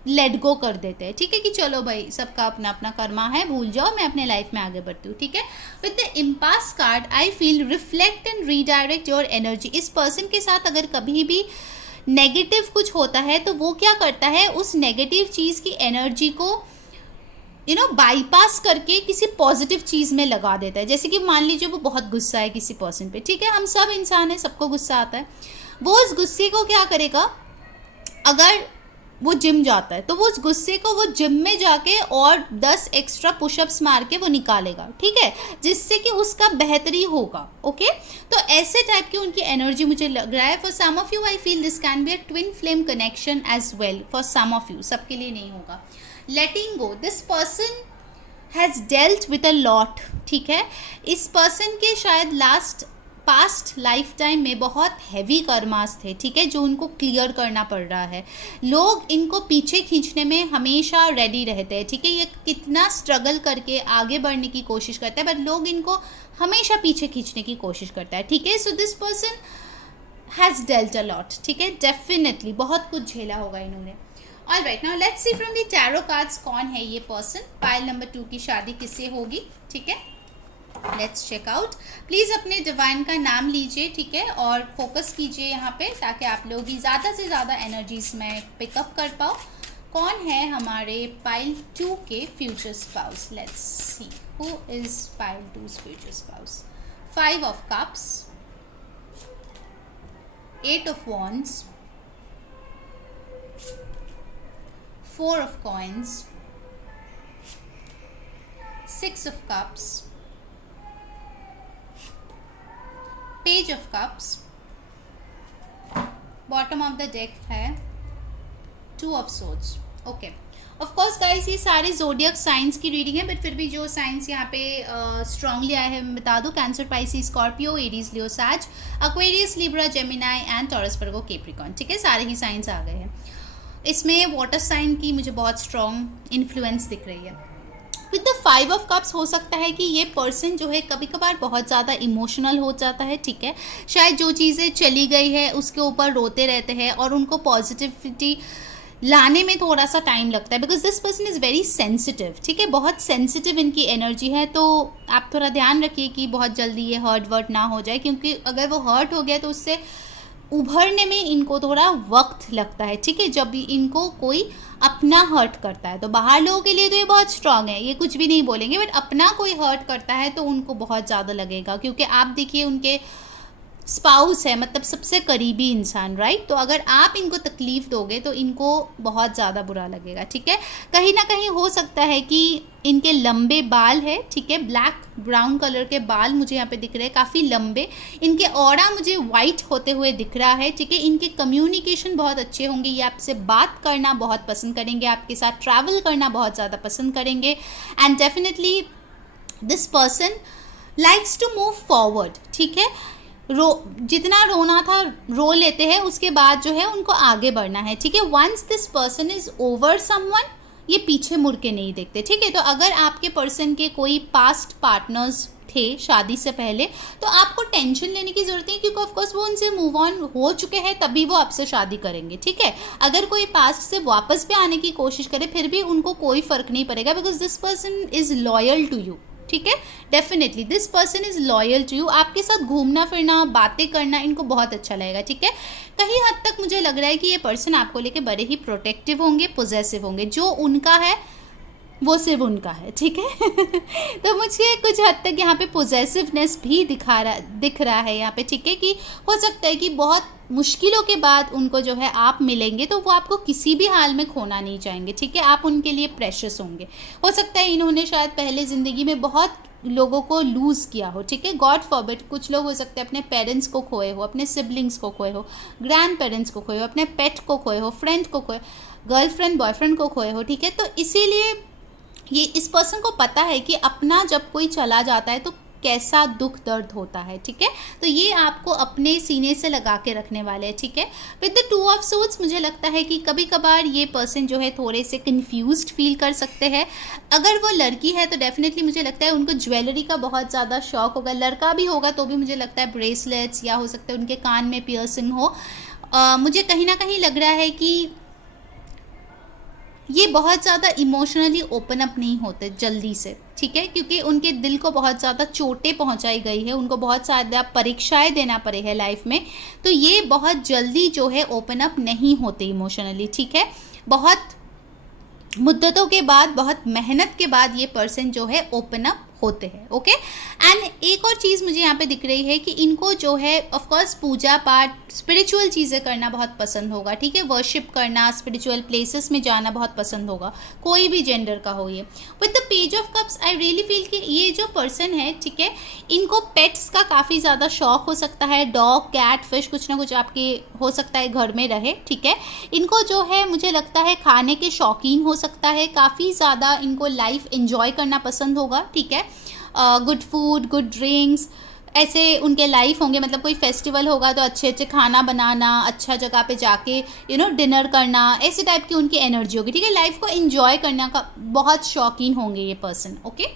लेट गो कर देते हैं, ठीक है, कि चलो भाई सबका अपना अपना कर्मा है, भूल जाओ, मैं अपने लाइफ में आगे बढ़ती हूँ, ठीक है। With the impasse card I feel reflect and redirect your energy. इस पर्सन के साथ अगर कभी भी नेगेटिव कुछ होता है तो वो क्या करता है, उस नेगेटिव चीज़ की एनर्जी को बाईपास करके किसी पॉजिटिव चीज़ में लगा देता है। जैसे कि मान लीजिए वो बहुत गुस्सा है किसी पर्सन पे, ठीक है, हम सब इंसान हैं, सबको गुस्सा आता है। वो उस गुस्से को क्या करेगा, अगर वो जिम जाता है तो वो उस गुस्से को वो जिम में जाके और 10 एक्स्ट्रा पुशअप्स मार के वो निकालेगा, ठीक है, जिससे कि उसका बेहतरी होगा, ओके। तो ऐसे टाइप की उनकी एनर्जी मुझे लग रहा है। For some of you I feel this can be a twin flame connection as well, for some of you, सबके लिए नहीं होगा। Letting go, this person has dealt with a lot, ठीक है। इस पर्सन के शायद पास्ट लाइफ टाइम में बहुत हैवी कर्मास थे, ठीक है, जो उनको क्लियर करना पड़ रहा है। लोग इनको पीछे खींचने में हमेशा रेडी रहते हैं, ठीक है। ये कितना स्ट्रगल करके आगे बढ़ने की कोशिश करता है, बट लोग इनको हमेशा पीछे खींचने की कोशिश करता है, ठीक है। सो this person has dealt a lot, ठीक है, डेफिनेटली बहुत कुछ झेला होगा इन्होंने। Alright, now let's C from the tarot cards कौन है ये पर्सन, पाइल नंबर 2 की शादी किससे होगी, ठीक है। Let's check out. प्लीज़ अपने डिवाइन का नाम लीजिए, ठीक है, और फोकस कीजिए यहाँ पे, ताकि आप लोग ही ज़्यादा से ज़्यादा एनर्जीज में पिकअप कर पाओ। कौन है हमारे पाइल 2 के future spouse. Let's see who is pile 2's future spouse. 5 of cups, 8 of wands, 4 of coins, 6 of cups, page of cups, bottom of the deck है 2 of swords. Okay, of course guys ये सारे ज़ोडियक science की reading है, but फिर भी जो science यहाँ पे स्ट्रांगली आए हैं मैं बता दूँ। Cancer, Pisces, Scorpio, Aries, Leo, Sag, Aquarius, Libra, Gemini and Taurus, Virgo, Capricorn, ठीक है, सारे ही साइंस आ गए हैं। इसमें वाटर साइन की मुझे बहुत स्ट्रॉन्ग इन्फ्लुएंस दिख रही है। विद द 5 ऑफ कप्स हो सकता है कि ये पर्सन जो है कभी कभार बहुत ज़्यादा इमोशनल हो जाता है, ठीक है। शायद जो चीज़ें चली गई है उसके ऊपर रोते रहते हैं और उनको पॉजिटिविटी लाने में थोड़ा सा टाइम लगता है, because this person is very sensitive, ठीक है, बहुत सेंसिटिव इनकी एनर्जी है। तो आप थोड़ा ध्यान रखिए कि बहुत जल्दी ये हर्ट वर्ट ना हो जाए, क्योंकि अगर वो हर्ट हो गया तो उससे उभरने में इनको थोड़ा वक्त लगता है, ठीक है। जब भी इनको कोई अपना हर्ट करता है, तो बाहर लोगों के लिए तो ये बहुत स्ट्रांग है, ये कुछ भी नहीं बोलेंगे, बट अपना कोई हर्ट करता है तो उनको बहुत ज़्यादा लगेगा, क्योंकि आप देखिए उनके स्पाउस है, मतलब सबसे करीबी इंसान, राइट। तो अगर आप इनको तकलीफ़ दोगे तो इनको बहुत ज़्यादा बुरा लगेगा, ठीक है। कहीं ना कहीं हो सकता है कि इनके लंबे बाल है, ठीक है, ब्लैक ब्राउन कलर के बाल मुझे यहाँ पे दिख रहे हैं, काफ़ी लंबे। इनके ऑरा मुझे वाइट होते हुए दिख रहा है, ठीक है। इनके कम्युनिकेशन बहुत अच्छे होंगे, ये आपसे बात करना बहुत पसंद करेंगे, आपके साथ ट्रैवल करना बहुत ज़्यादा पसंद करेंगे। And definitely this person likes to move forward, ठीक है। जितना रोना था रो लेते हैं, उसके बाद जो है उनको आगे बढ़ना है, ठीक है। Once this person is over someone, ये पीछे मुड़ के नहीं देखते, ठीक है। तो अगर आपके पर्सन के कोई पास्ट पार्टनर्स थे शादी से पहले, तो आपको टेंशन लेने की ज़रूरत नहीं, क्योंकि ऑफकोर्स वो उनसे मूव ऑन हो चुके हैं, तभी वो आपसे शादी करेंगे, ठीक है। अगर कोई पास्ट से वापस भी आने की कोशिश करे, फिर भी उनको कोई फ़र्क नहीं पड़ेगा, because this person is loyal to you, ठीक है। Definitely this person is loyal to you. आपके साथ घूमना फिरना, बातें करना इनको बहुत अच्छा लगेगा, ठीक है। कहीं हद तक मुझे लग रहा है कि ये पर्सन आपको लेके बड़े ही प्रोटेक्टिव होंगे, पॉजेसिव होंगे। जो उनका है वो सिर्फ उनका है, ठीक है। तो मुझे कुछ हद तक यहाँ पे पॉजेसिवनेस भी दिख रहा है यहाँ पे, ठीक है, कि हो सकता है कि बहुत मुश्किलों के बाद उनको जो है आप मिलेंगे, तो वो आपको किसी भी हाल में खोना नहीं चाहेंगे, ठीक है। आप उनके लिए प्रेशियस होंगे। हो सकता है इन्होंने शायद पहले ज़िंदगी में बहुत लोगों को लूज़ किया हो, ठीक है। गॉड फॉरबिड, कुछ लोग हो सकते हैं अपने पेरेंट्स को खोए हो, अपने सिबलिंग्स को खोए हो, ग्रैंड पेरेंट्स को खोए हो, अपने पेट को खोए हो, फ्रेंड को खोए, गर्लफ्रेंड बॉयफ्रेंड को खोए हो, ठीक है। तो इसीलिए ये इस पर्सन को पता है कि अपना जब कोई चला जाता है तो कैसा दुख दर्द होता है, ठीक है। तो ये आपको अपने सीने से लगा के रखने वाले हैं, ठीक है। विद द 2 ऑफ सोर्ड्स मुझे लगता है कि कभी कभार ये पर्सन जो है थोड़े से कंफ्यूज्ड फील कर सकते हैं। अगर वो लड़की है तो डेफिनेटली मुझे लगता है उनको ज्वेलरी का बहुत ज़्यादा शौक होगा। लड़का भी होगा तो भी मुझे लगता है ब्रेसलेट्स, या हो सकता है उनके कान में पियर्सिंग हो। मुझे कहीं ना कहीं लग रहा है कि ये बहुत ज़्यादा इमोशनली ओपन अप नहीं होते जल्दी से, ठीक है, क्योंकि उनके दिल को बहुत ज़्यादा चोटें पहुंचाई गई है, उनको बहुत ज़्यादा परीक्षाएं देना पड़े हैं लाइफ में, तो ये बहुत जल्दी जो है ओपन अप नहीं होते इमोशनली, ठीक है। बहुत मुद्दतों के बाद, बहुत मेहनत के बाद ये पर्सन जो है ओपन अप होते हैं। ओके, एंड एक और चीज़ मुझे यहाँ पे दिख रही है कि इनको जो है ऑफ कोर्स पूजा पाठ, स्पिरिचुअल चीज़ें करना बहुत पसंद होगा। ठीक है, वर्शिप करना, स्पिरिचुअल प्लेसेस में जाना बहुत पसंद होगा, कोई भी जेंडर का हो ये। With the page of cups I really feel कि ये जो पर्सन है, ठीक है, इनको पेट्स का काफ़ी ज़्यादा शौक हो सकता है। डॉग, कैट, फिश, कुछ ना कुछ आपके हो सकता है घर में रहे। ठीक है, इनको जो है मुझे लगता है खाने के शौकीन हो सकता है, काफ़ी ज़्यादा इनको लाइफ एंजॉय करना पसंद होगा। ठीक है, गुड फूड, गुड ड्रिंक्स, ऐसे उनके लाइफ होंगे। मतलब कोई फेस्टिवल होगा तो अच्छे अच्छे खाना बनाना, अच्छा जगह पे जाके डिनर करना, ऐसे टाइप की उनकी एनर्जी होगी। ठीक है, लाइफ को एंजॉय करने का बहुत शौकीन होंगे ये person. Okay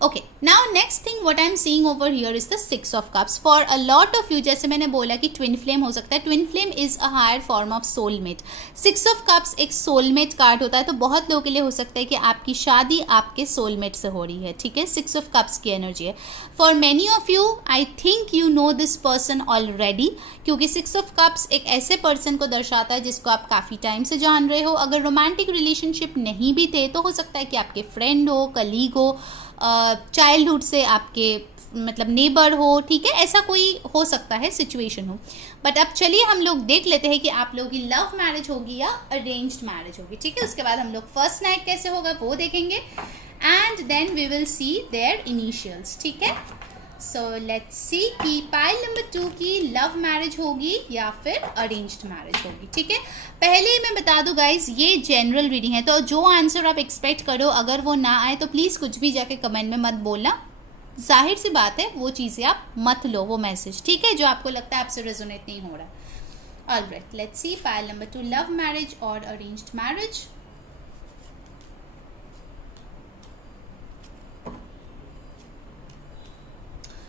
okay, now next thing what I am seeing over here is the 6 of cups. For a lot of you, जैसे मैंने बोला कि ट्विन फ्लेम हो सकता है, twin flame is a higher form of soulmate. 6 of cups एक soulmate card होता है, तो बहुत लोगों के लिए हो सकता है कि आपकी शादी आपके सोलमेट से हो रही है। ठीक है, 6 ऑफ कप्स की एनर्जी है। For many of you I think you know this person already, क्योंकि 6 ऑफ कप्स एक ऐसे पर्सन को दर्शाता है जिसको आप काफ़ी टाइम से जान रहे हो। अगर रोमांटिक रिलेशनशिप नहीं भी थे तो हो सकता है कि आपके फ्रेंड हो, कलीग हो, चाइल्डहुड से आपके मतलब नेबर हो। ठीक है, ऐसा कोई हो सकता है, सिचुएशन हो। बट अब चलिए हम लोग देख लेते हैं कि आप लोगों की लव मैरिज होगी या अरेंज्ड मैरिज होगी। ठीक है, उसके बाद हम लोग फर्स्ट नाइट कैसे होगा वो देखेंगे, and then we will see their initials. ठीक है, सो लेट्स सी कि पाइल नंबर 2 की लव मैरिज होगी या फिर अरेंज्ड मैरिज होगी। ठीक है, पहले मैं बता दूं गाइज, ये जनरल रीडिंग है, तो जो आंसर आप एक्सपेक्ट करो अगर वो ना आए तो प्लीज़ कुछ भी जाके कमेंट में मत बोलना। जाहिर सी बात है, वो चीज़ें आप मत लो, वो मैसेज, ठीक है, जो आपको लगता है आपसे रेजोनेट नहीं हो रहा। Alright, let's see pile number 2, love marriage और arranged marriage.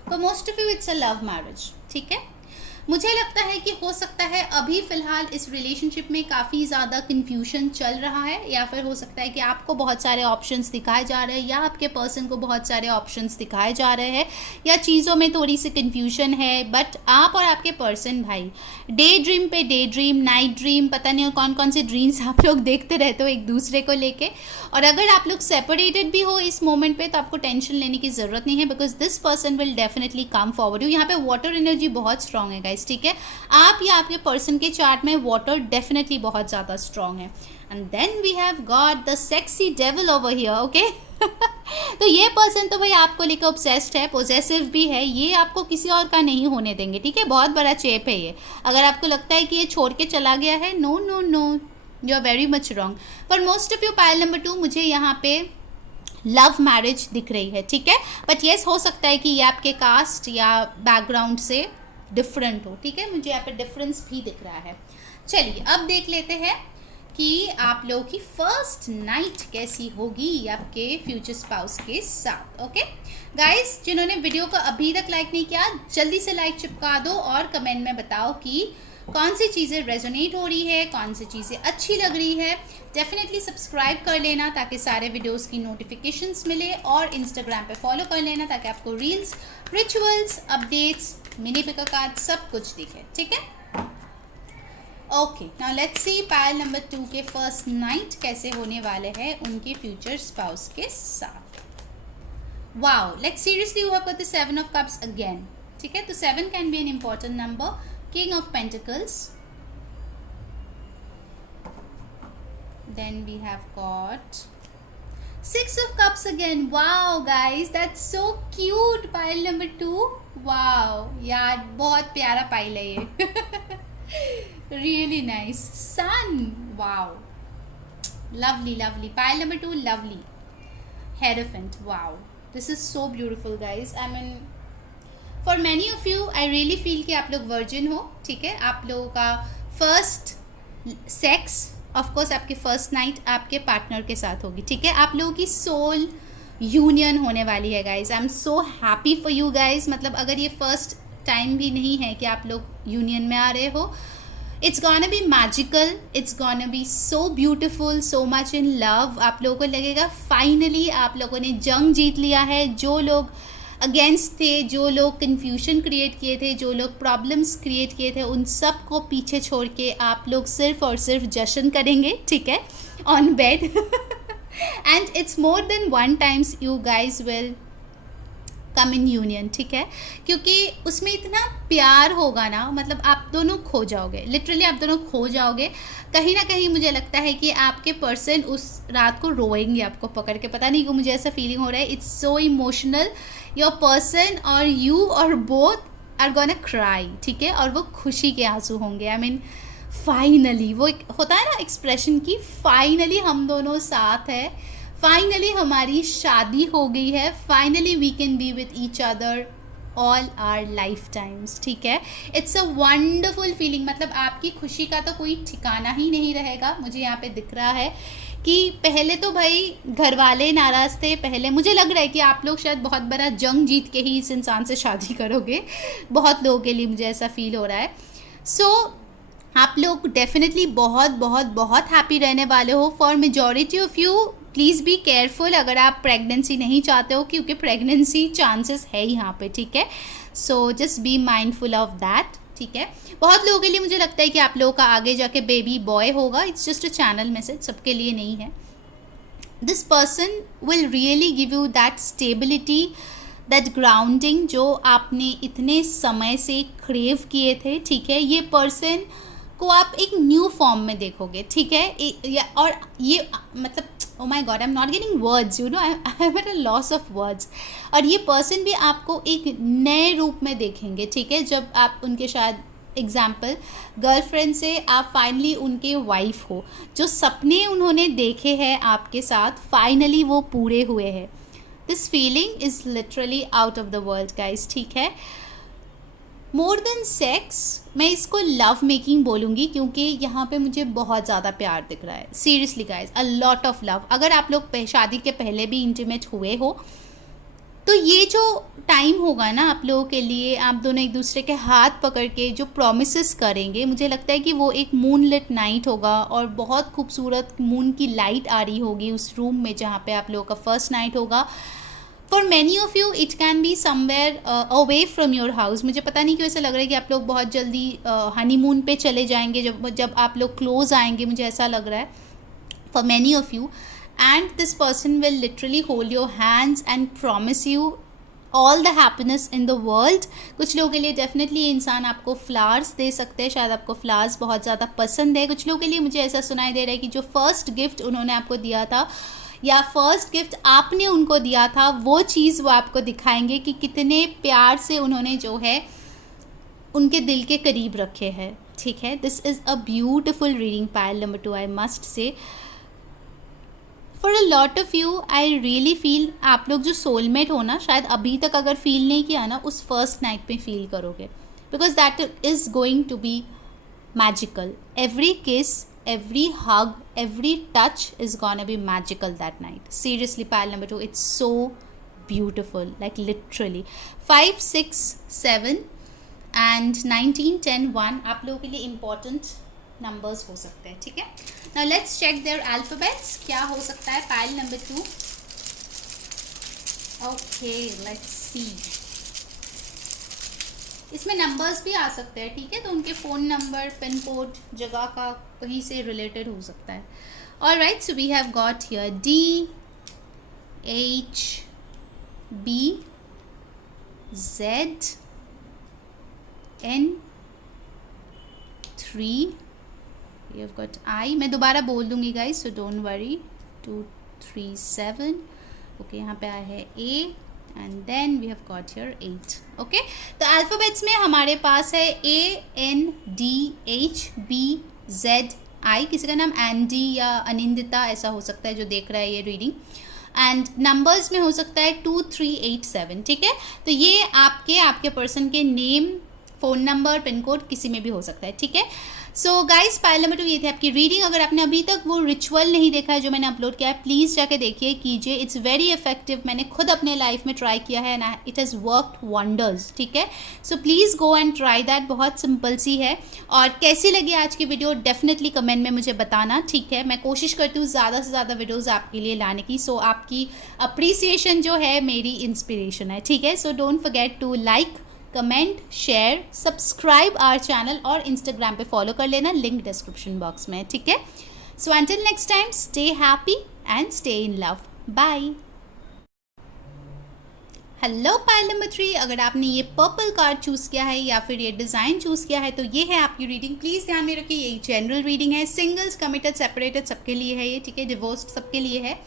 For most of you it's a love marriage. ठीक है, मुझे लगता है कि हो सकता है अभी फ़िलहाल इस रिलेशनशिप में काफ़ी ज़्यादा कन्फ्यूजन चल रहा है, या फिर हो सकता है कि आपको बहुत सारे ऑप्शंस दिखाए जा रहे हैं या आपके पर्सन को बहुत सारे ऑप्शंस दिखाए जा रहे हैं, या चीज़ों में थोड़ी सी कन्फ्यूजन है। बट आप और आपके पर्सन भाई डे ड्रीम पे डे ड्रीम, नाइट ड्रीम, पता नहीं कौन कौन से ड्रीम्स आप लोग देखते रहते हो एक दूसरे को लेके। और अगर आप लोग सेपरेटेड भी हो इस मोमेंट पे तो आपको टेंशन लेने की ज़रूरत नहीं है, because this person will definitely come forward you. यहाँ पे वाटर एनर्जी बहुत स्ट्रांग है गाइस। ठीक है, आप या आपके पर्सन के चार्ट में वाटर डेफिनेटली बहुत ज़्यादा स्ट्रांग है। And then we have got the sexy devil over here. Okay, तो ये पर्सन तो भाई आपको लेकर ऑब्सेस्ड है, पोजेसिव भी है, ये आपको किसी और का नहीं होने देंगे। ठीक है, बहुत बड़ा चेप है ये। अगर आपको लगता है कि ये छोड़ के चला गया है, no no no, you are very much wrong. For most of you pile number 2 मुझे यहाँ पे लव मैरिज दिख रही है। ठीक है, बट येस हो सकता है कि ये आपके कास्ट या बैकग्राउंड से डिफरेंट हो। ठीक है, मुझे यहाँ पे डिफरेंस भी दिख रहा है। चलिए अब देख लेते हैं कि आप लोगों की फर्स्ट नाइट कैसी होगी आपके फ्यूचर स्पाउस के साथ। ओके गाइस, जिन्होंने वीडियो को अभी तक लाइक नहीं किया जल्दी से लाइक चिपका दो और कमेंट में बताओ कि कौन सी चीज़ें रेजोनेट हो रही है, कौन सी चीज़ें अच्छी लग रही है। डेफिनेटली सब्सक्राइब कर लेना ताकि सारे वीडियोस की नोटिफिकेशंस मिले, और इंस्टाग्राम पे फॉलो कर लेना ताकि आपको रील्स, रिचुअल्स, अपडेट्स, मिनी पिका कार्ड सब कुछ दिखे। ठीक है, okay, now let's see pile number 2 के फर्स्ट नाइट कैसे होने वाले हैं उनके फ्यूचर स्पाउस के साथ। Wow, like seriously you have got the 7 of cups again. ठीक है, तो 7 can be an important number. King of Pentacles, then we have got 6 of Cups again. Wow guys, that's so cute. Pile number 2. Wow, यार बहुत प्यारा pile है ये। Really nice. Sun. Wow, lovely lovely. Pile number 2, lovely. Hierophant. Wow, this is so beautiful guys. I mean, for many of you I really feel कि आप लोग virgin हो। ठीक है, आप लोगों का फर्स्ट सेक्स ऑफकोर्स आपकी फर्स्ट नाइट आपके पार्टनर के साथ होगी। ठीक है, आप लोगों की सोल यूनियन होने वाली है guys. I am so happy for you guys. मतलब अगर ये फर्स्ट टाइम भी नहीं है कि आप लोग यूनियन में आ रहे हो, it's gonna be magical, it's gonna be so beautiful, so much in love. आप लोगों को लगेगा फाइनली आप लोगों ने जंग जीत लिया है। जो लोग अगेंस्ट थे, जो लोग कन्फ्यूजन क्रिएट किए थे, जो लोग प्रॉब्लम्स क्रिएट किए थे, उन सब को पीछे छोड़ के आप लोग सिर्फ और सिर्फ जश्न करेंगे। ठीक है, on bed. And it's more than one times you guys will come in union, ठीक है, क्योंकि उसमें इतना प्यार होगा ना, मतलब आप दोनों खो जाओगे, लिटरली आप दोनों खो जाओगे। कहीं ना कहीं मुझे लगता है कि आपके पर्सन उस रात को रोएंगे आपको पकड़ के, पता नहीं क्यों मुझे ऐसा फीलिंग हो रहा है। It's so emotional, your person और यू और बोथ आर गोना क्राई, ठीक है, और वो खुशी के आंसू होंगे। आई मीन फाइनली, वो एक होता है ना एक्सप्रेशन की, फाइनली हम दोनों साथ है, फाइनली हमारी शादी हो गई है, finally we can be with each other all our lifetimes, ठीक है। इट्स अ वंडरफुल फीलिंग, मतलब आपकी खुशी का तो कोई ठिकाना ही नहीं रहेगा। मुझे यहाँ पे दिख रहा है कि पहले तो भाई घर वाले नाराज़ थे, पहले मुझे लग रहा है कि आप लोग शायद बहुत बड़ा जंग जीत के ही इस इंसान से शादी करोगे, बहुत लोगों के लिए मुझे ऐसा फील हो रहा है। सो आप लोग डेफिनेटली बहुत बहुत बहुत हैप्पी रहने वाले हो। For majority of you please be careful अगर आप प्रेगनेंसी नहीं चाहते हो, क्योंकि प्रेगनेंसी चांसेस है यहाँ पे, ठीक है। So just be mindful of that, ठीक है। बहुत लोगों के लिए मुझे लगता है कि आप लोगों का आगे जाके बेबी बॉय होगा, it's just a channel message, सबके लिए नहीं है। This person will really give you that stability, that grounding जो आपने इतने समय से क्रेव किए थे, ठीक है। ये पर्सन को आप एक न्यू फॉर्म में देखोगे, ठीक है। और ये मतलब oh my God, I am not getting words, you know, I am at a loss of words. और ये पर्सन भी आपको एक नए रूप में देखेंगे, ठीक है। जब आप उनके शायद एग्जाम्पल गर्लफ्रेंड से आप फाइनली उनके वाइफ हो, जो सपने उन्होंने देखे हैं आपके साथ फाइनली वो पूरे हुए हैं। This feeling is literally out of the world guys, ठीक है। मोर देन सेक्स, मैं इसको लव मेकिंग बोलूँगी, क्योंकि यहाँ पे मुझे बहुत ज़्यादा प्यार दिख रहा है। Seriously guys, a lot of love. अगर आप लोग शादी के पहले भी इंटीमेट हुए हो, तो ये जो टाइम होगा ना आप लोगों के लिए, आप दोनों एक दूसरे के हाथ पकड़ के जो प्रॉमिसेस करेंगे, मुझे लगता है कि वो एक मून लिट नाइट होगा, और बहुत खूबसूरत मून की लाइट आ रही होगी उस रूम में जहाँ पे आप लोगों का फर्स्ट नाइट होगा। For many of you it can be somewhere away from your house. मुझे पता नहीं क्यों ऐसा लग रहा है कि आप लोग बहुत जल्दी हनीमून पे चले जाएंगे, जब आप लोग क्लोज आएंगे, मुझे ऐसा लग रहा है for many of you. And this person will literally hold your hands and promise you all the happiness in the world. कुछ लोगों के लिए डेफिनेटली ये इंसान आपको फ्लावर्स दे सकते हैं, शायद आपको फ्लावर्स बहुत ज़्यादा पसंद है। कुछ लोगों के लिए मुझे ऐसा सुनाई दे रहा है कि जो फर्स्ट गिफ्ट उन्होंने आपको दिया था, या फर्स्ट गिफ्ट आपने उनको दिया था, वो चीज़ वो आपको दिखाएंगे कि कितने प्यार से उन्होंने जो है उनके दिल के करीब रखे हैं, ठीक है। This is a beautiful reading, pile number 2, I must से। For a lot of you I really feel आप लोग जो सोलमेट हो ना, शायद अभी तक अगर फील नहीं किया ना, उस फर्स्ट नाइट पे फील करोगे, because that is going to be magical. Every kiss, every hug, every touch is gonna be magical that night. Seriously, pile number 2, it's so beautiful, like literally 5 6 7 and 19 10 1 आप लोगों के लिए important numbers हो सकते हैं, ठीक है। Now let's check their alphabets, क्या हो सकता है pile number 2। Okay, let's see, इसमें नंबर्स भी आ सकते हैं, ठीक है, तो उनके फ़ोन नंबर, पिन कोड, जगह का कहीं से रिलेटेड हो सकता है। Alright, so we have got here D H B Z N 3, we have got I, मैं दोबारा बोल दूंगी guys, so don't worry, 2 3 7, okay, यहाँ पे आया है A and then we have got here 8, okay। तो अल्फ़ाबेट्स में हमारे पास है A N D H B Z I, किसी का नाम एंडी या अनिंदिता ऐसा हो सकता है जो देख रहा है ये रीडिंग। एंड नंबर्स में हो सकता है 2 3 8 7, ठीक है। तो ये आपके पर्सन के name, phone number, pin code किसी में भी हो सकता है, ठीक है। सो गाइस, पाइल नंबर 2 ये थी आपकी रीडिंग। अगर आपने अभी तक वो रिचुअल नहीं देखा है जो मैंने अपलोड किया है, प्लीज़ जाके देखिए, कीजिए, इट्स वेरी इफेक्टिव। मैंने खुद अपने लाइफ में ट्राई किया है ना, इट हैज़ वर्कड वंडर्स, ठीक है। So please go and try that, बहुत सिंपल सी है। और कैसी लगी आज की वीडियो डेफिनेटली कमेंट में मुझे बताना, ठीक है। मैं कोशिश करती हूँ ज़्यादा से ज़्यादा वीडियोज़ आपके लिए लाने की, सो आपकी अप्रिसिएशन जो है मेरी इंस्पिरेशन है, ठीक है। So don't forget to like, comment, share, subscribe our channel, और इंस्टाग्राम पे फॉलो कर लेना, लिंक डिस्क्रिप्शन बॉक्स में, ठीक है। So until next time, stay happy and stay in love. Bye. Hello pile number 3, अगर आपने ये पर्पल कार्ड चूज़ किया है या फिर ये डिज़ाइन चूज़ किया है तो ये है आपकी रीडिंग. प्लीज़ ध्यान में रखिए, ये जनरल रीडिंग है. सिंगल्स, कमिटेड, सेपरेटेड सबके लिए है ये, ठीक है. डिवोर्स्ड सबके लिए है.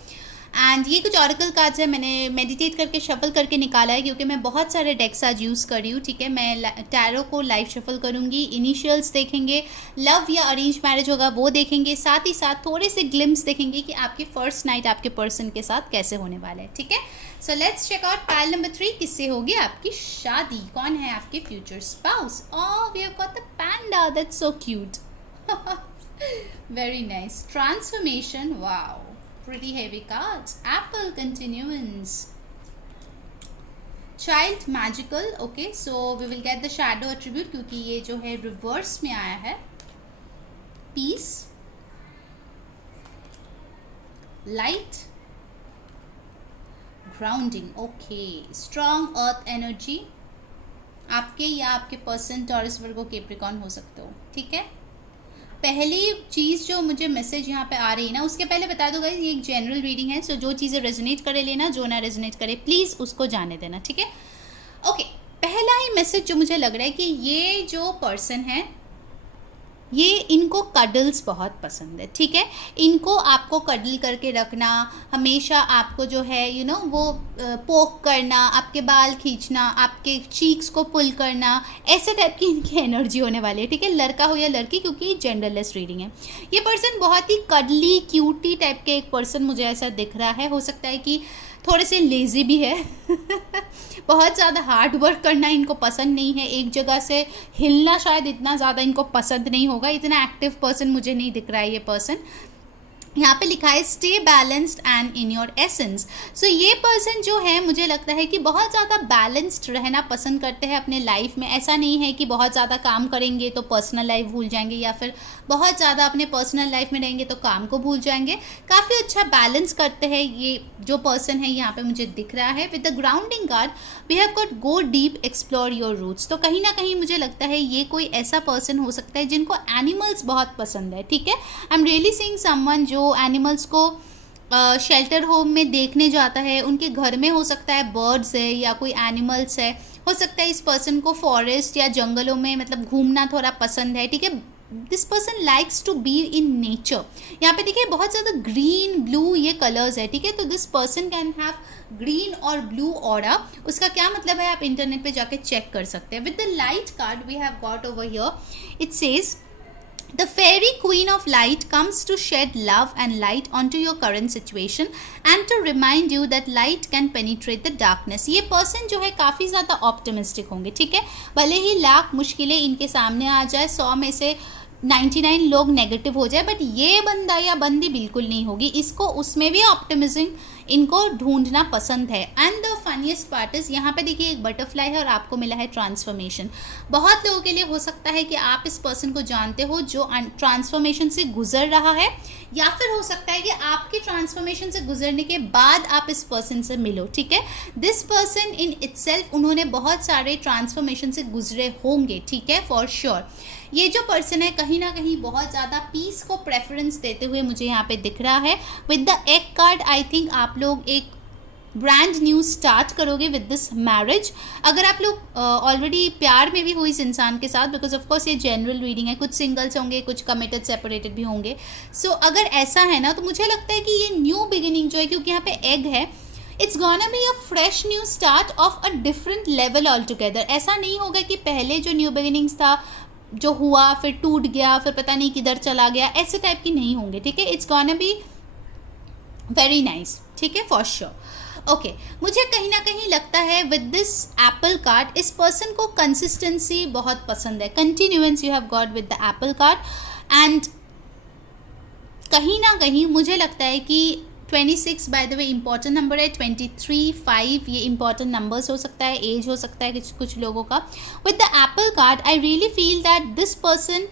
एंड ये कुछ ऑरेकल कार्ड्स है, मैंने मेडिटेट करके शफल करके निकाला है क्योंकि मैं बहुत सारे डेक्स आज यूज़ कर रही हूँ, ठीक है. मैं टैरो को लाइव शफल करूँगी. इनिशियल्स देखेंगे, लव या अरेंज मैरिज होगा वो देखेंगे, साथ ही साथ थोड़े से ग्लिम्स देखेंगे कि आपकी फर्स्ट नाइट आपके पर्सन के साथ कैसे होने वाला है, ठीक है. So let's check out pile number 3, किससे होगी आपकी शादी, कौन है आपके future spouse. Oh, we have got the panda, that's so cute. Very nice. Transformation, wow, pretty heavy cards. Apple, continuance. Child, magical. Okay, so we will get the shadow attribute क्योंकि ये जो है रिवर्स में आया है. Peace, light, grounding. Okay, strong earth energy. आपके या आपके पर्सन टॉरस वर्गो कैप्रिकॉर्न हो सकते हो, ठीक है. पहली चीज़ जो मुझे मैसेज यहाँ पे आ रही है ना, उसके पहले बता दो गाइस, ये एक जनरल रीडिंग है. सो जो चीज़ें रेजोनेट करे लेना, जो ना रेजोनेट करे प्लीज़ उसको जाने देना, ठीक है. ओके, पहला ही मैसेज जो मुझे लग रहा है कि ये जो पर्सन है, ये इनको कडल्स बहुत पसंद है, ठीक है. इनको आपको कडल करके रखना, हमेशा आपको जो है वो पोक करना, आपके बाल खींचना, आपके चीक्स को पुल करना, ऐसे टाइप की इनकी एनर्जी होने वाली है, ठीक है. लड़का हो या लड़की, क्योंकि जेंडरलेस रीडिंग है. ये पर्सन बहुत ही कडली क्यूटी टाइप के एक पर्सन मुझे ऐसा दिख रहा है. हो सकता है कि थोड़े से लेज़ी भी है. बहुत ज़्यादा हार्ड वर्क करना इनको पसंद नहीं है. एक जगह से हिलना शायद इतना ज़्यादा इनको पसंद नहीं होगा. इतना एक्टिव पर्सन मुझे नहीं दिख रहा है ये पर्सन. यहाँ पे लिखा है stay balanced and in your essence. So ये पर्सन जो है मुझे लगता है कि बहुत ज़्यादा बैलेंस्ड रहना पसंद करते हैं अपने लाइफ में. ऐसा नहीं है कि बहुत ज़्यादा काम करेंगे तो पर्सनल लाइफ भूल जाएंगे, या फिर बहुत ज़्यादा अपने पर्सनल लाइफ में रहेंगे तो काम को भूल जाएंगे. काफ़ी अच्छा बैलेंस करते हैं ये जो पर्सन है, यहाँ पे मुझे दिख रहा है. With the grounding card we have got go deep, explore your roots. तो कहीं ना कहीं मुझे लगता है ये कोई ऐसा पर्सन हो सकता है जिनको एनिमल्स बहुत पसंद है, ठीक है. I am really seeing someone जो एनिमल्स को शेल्टर होम में देखने जाता है. उनके घर में हो सकता है बर्ड्स है या कोई एनिमल्स है. हो सकता है इस पर्सन को फॉरेस्ट या जंगलों में मतलब घूमना थोड़ा पसंद है, ठीक है. This person likes to be in nature. यहाँ पे देखिए बहुत ज़्यादा ग्रीन ब्लू ये कलर्स है, ठीक है. तो this person can have green और ब्लू ऑरा. उसका क्या मतलब है आप इंटरनेट पे जाके चेक कर सकते हैं. With the light card we have got over here, it says The fairy queen of light comes to shed love and light onto your current situation and to remind you that light can penetrate the darkness. ये person जो है काफ़ी ज़्यादा optimistic होंगे, ठीक है. भले ही लाख मुश्किलें इनके सामने आ जाए, 100 में से 99 लोग नेगेटिव हो जाए, बट ये बंदा या बंदी बिल्कुल नहीं होगी. इसको उसमें भी ऑप्टिमिज्म इनको ढूंढना पसंद है. And the funniest part is, यहाँ पे देखिए एक बटरफ्लाई है और आपको मिला है ट्रांसफॉर्मेशन. बहुत लोगों के लिए हो सकता है कि आप इस पर्सन को जानते हो जो ट्रांसफॉर्मेशन से गुजर रहा है, या फिर हो सकता है कि आपके ट्रांसफॉर्मेशन से गुजरने के बाद आप इस पर्सन से मिलो, ठीक है. दिस पर्सन इन इटसेल्फ, उन्होंने बहुत सारे ट्रांसफॉर्मेशन से गुजरे होंगे, ठीक है, फॉर श्योर. ये जो पर्सन है कहीं ना कहीं बहुत ज़्यादा पीस को प्रेफरेंस देते हुए मुझे यहाँ पे दिख रहा है. With the egg card I think आप लोग एक ब्रांड न्यू स्टार्ट करोगे विद दिस मैरिज. अगर आप लोग ऑलरेडी प्यार में भी हो इस इंसान के साथ, बिकॉज ऑफकोर्स ये जनरल रीडिंग है, कुछ सिंगल्स होंगे, कुछ कमिटेड सेपरेटेड भी होंगे. सो अगर ऐसा है ना तो मुझे लगता है कि ये न्यू बिगिनिंग जो है, क्योंकि यहाँ पे एग है, it's gonna be a fresh new start of a different level all together. ऐसा नहीं होगा कि पहले जो न्यू बिगिनिंग्स था जो हुआ फिर टूट गया, फिर पता नहीं किधर चला गया, ऐसे टाइप की नहीं होंगे, ठीक है. It's gonna be very nice, ठीक है, फॉर श्योर. ओके, मुझे कहीं ना कहीं लगता है विद दिस एप्पल कार्ड इस पर्सन को कंसिस्टेंसी बहुत पसंद है. Continuance you have got with the apple card. And कहीं ना कहीं मुझे लगता है कि 26 by the way important number है. 23, 5 ये इंपॉर्टेंट नंबर्स हो सकता है, एज हो सकता है कुछ लोगों का. With the apple card I really feel that this person,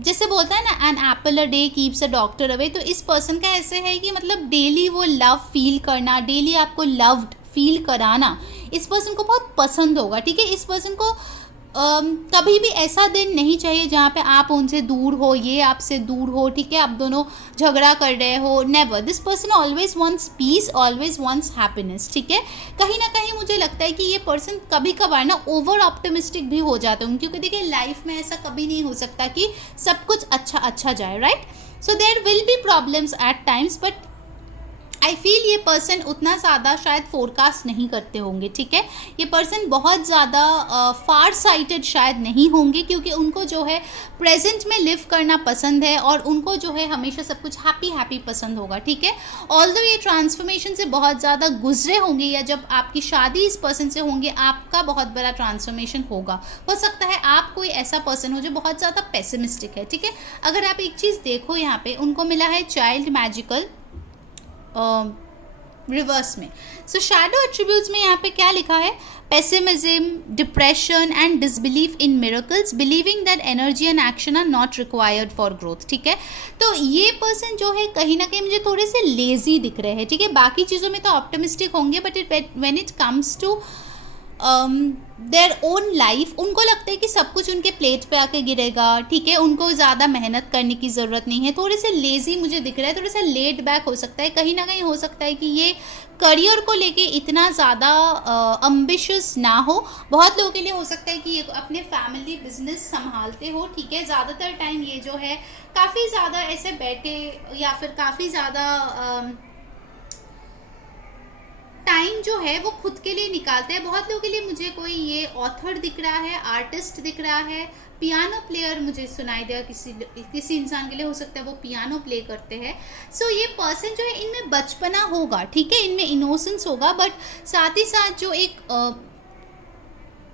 जैसे बोलता है ना an apple a day keeps a doctor away, तो इस पर्सन का ऐसे है कि मतलब डेली वो लव फील करना, डेली आपको लव्ड फील कराना इस पर्सन को बहुत पसंद होगा, ठीक है. इस पर्सन को कभी भी ऐसा दिन नहीं चाहिए जहाँ पे आप उनसे दूर हो, ये आपसे दूर हो, ठीक है, आप दोनों झगड़ा कर रहे हो। Never, this person always wants peace, always wants happiness, ठीक है। कहीं ना कहीं मुझे लगता है कि ये पर्सन कभी कभार ना ओवर ऑप्टिमिस्टिक भी हो जाते हैं, क्योंकि देखिए लाइफ में ऐसा कभी नहीं हो सकता कि सब कुछ अच्छा अच्छा जाए, right. So there will be problems at times, but I feel ये पर्सन उतना ज़्यादा शायद फोरकास्ट नहीं करते होंगे, ठीक है। ये पर्सन बहुत ज़्यादा फार साइटेड शायद नहीं होंगे, क्योंकि उनको जो है प्रेजेंट में लिव करना पसंद है और उनको जो है हमेशा सब कुछ हैप्पी हैप्पी पसंद होगा, ठीक है। ऑल्दो ये ट्रांसफॉर्मेशन से बहुत ज़्यादा गुजरे होंगे, या जब आपकी शादी इस पर्सन से होंगे आपका बहुत बड़ा ट्रांसफॉर्मेशन होगा। हो सकता है आप कोई ऐसा पर्सन हो जो बहुत ज़्यादा पेसिमिस्टिक है, ठीक है। अगर आप एक चीज़ देखो यहाँ पे, उनको मिला है चाइल्ड मैजिकल रिवर्स में। सो शैडो एट्रीब्यूट्स में यहाँ पे क्या लिखा है, pessimism, depression and disbelief in miracles, believing that energy and action are not required for growth, ठीक है। तो ये पर्सन जो है कहीं ना कहीं मुझे थोड़े से लेजी दिख रहे हैं, ठीक है। बाकी चीज़ों में तो ऑप्टिमिस्टिक होंगे, but when it comes to their own life, उनको लगता है कि सब कुछ उनके प्लेट पे आके गिरेगा, ठीक है। उनको ज़्यादा मेहनत करने की ज़रूरत नहीं है, थोड़े से लेज़ी मुझे दिख रहा है, थोड़ा सा लेट बैक हो सकता है। कहीं ना कहीं हो सकता है कि ये करियर को लेके इतना ज़्यादा अम्बिशियस ना हो। बहुत लोगों के लिए हो सकता है कि ये अपने फैमिली बिजनेस संभालते हो, ठीक है। ज़्यादातर टाइम ये जो है काफ़ी ज़्यादा ऐसे बैठे या फिर काफ़ी ज़्यादा टाइम जो है वो खुद के लिए निकालते हैं। बहुत लोगों के लिए मुझे कोई ये ऑथर दिख रहा है, आर्टिस्ट दिख रहा है, पियानो प्लेयर मुझे सुनाई दिया, किसी इंसान के लिए हो सकता है वो पियानो प्ले करते हैं। सो ये पर्सन जो है इनमें बचपना होगा, ठीक है, इनमें इनोसेंस होगा, बट साथ ही साथ जो एक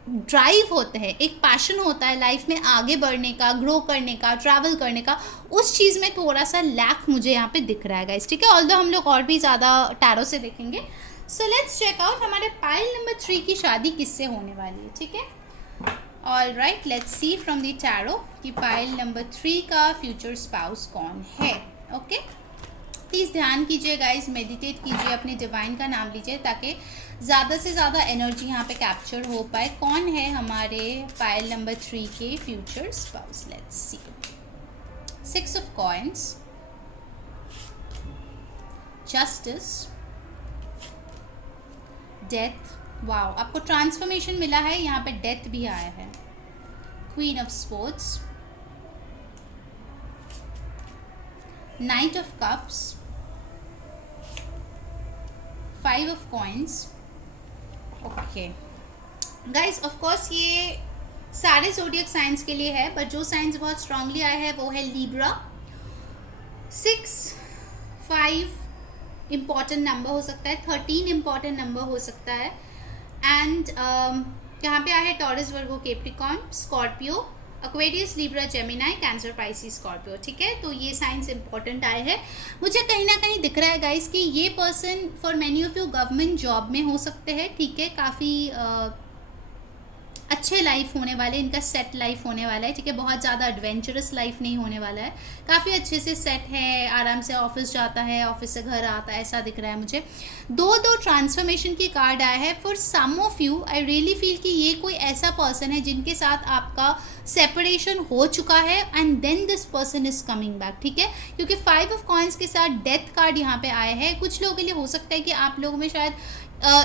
ड्राइव होता है, एक पैशन होता है लाइफ में आगे बढ़ने का, ग्रो करने का, ट्रैवल करने का, उस चीज़ में थोड़ा सा लैक मुझे यहाँ पे दिख रहा है गाइस, ठीक है। ऑल्दो हम लोग और भी ज़्यादा टैरो से देखेंगे। सो लेट्स चेक आउट हमारे पाइल नंबर 3 की शादी किससे होने वाली है, ठीक है। All right, let's C from the tarot कि पाइल नंबर 3 का फ्यूचर स्पाउस कौन है। ओके, प्लीज़ ध्यान कीजिए गाइज, मेडिटेट कीजिए, अपने डिवाइन का नाम लीजिए ताकि ज़्यादा से ज़्यादा एनर्जी यहाँ पे कैप्चर हो पाए। कौन है हमारे पाइल नंबर 3 के future spouse, let's see. 6 of coins, justice, death, wow, आपको ट्रांसफॉर्मेशन मिला है, यहाँ पे डेथ भी आया है। Queen of sports, night of cups, 5 of coins. Okay guys, of course ये सारे ज़ोडिएक साइंस के लिए है, बट जो साइंस बहुत स्ट्रांगली आया है वो है लिब्रा। 6, 5 इम्पॉर्टेंट नंबर हो सकता है, 13 इम्पॉर्टेंट नंबर हो सकता है, एंड यहाँ पे आया है Taurus, Virgo, Capricorn, Scorpio, Aquarius, Libra, Gemini, Cancer, Pisces, Scorpio, ठीक है। तो ये साइंस इंपॉर्टेंट आए हैं। मुझे कहीं ना कहीं दिख रहा है गाइस कि ये person for many of you government job में हो सकते हैं, ठीक है। काफ़ी अच्छे लाइफ होने वाले, इनका सेट लाइफ होने वाला है, ठीक है। बहुत ज़्यादा एडवेंचरस लाइफ नहीं होने वाला है, काफ़ी अच्छे से सेट है, आराम से ऑफिस जाता है, ऑफिस से घर आता है, ऐसा दिख रहा है मुझे। दो ट्रांसफॉर्मेशन की कार्ड आया है। For some of you I really feel कि ये कोई ऐसा पर्सन है जिनके साथ आपका सेपरेशन हो चुका है and then this person is coming back, ठीक है। क्योंकि 5 ऑफ कॉइन्स के साथ डेथ कार्ड यहाँ पे आया है। कुछ लोगों के लिए हो सकता है कि आप लोगों में शायद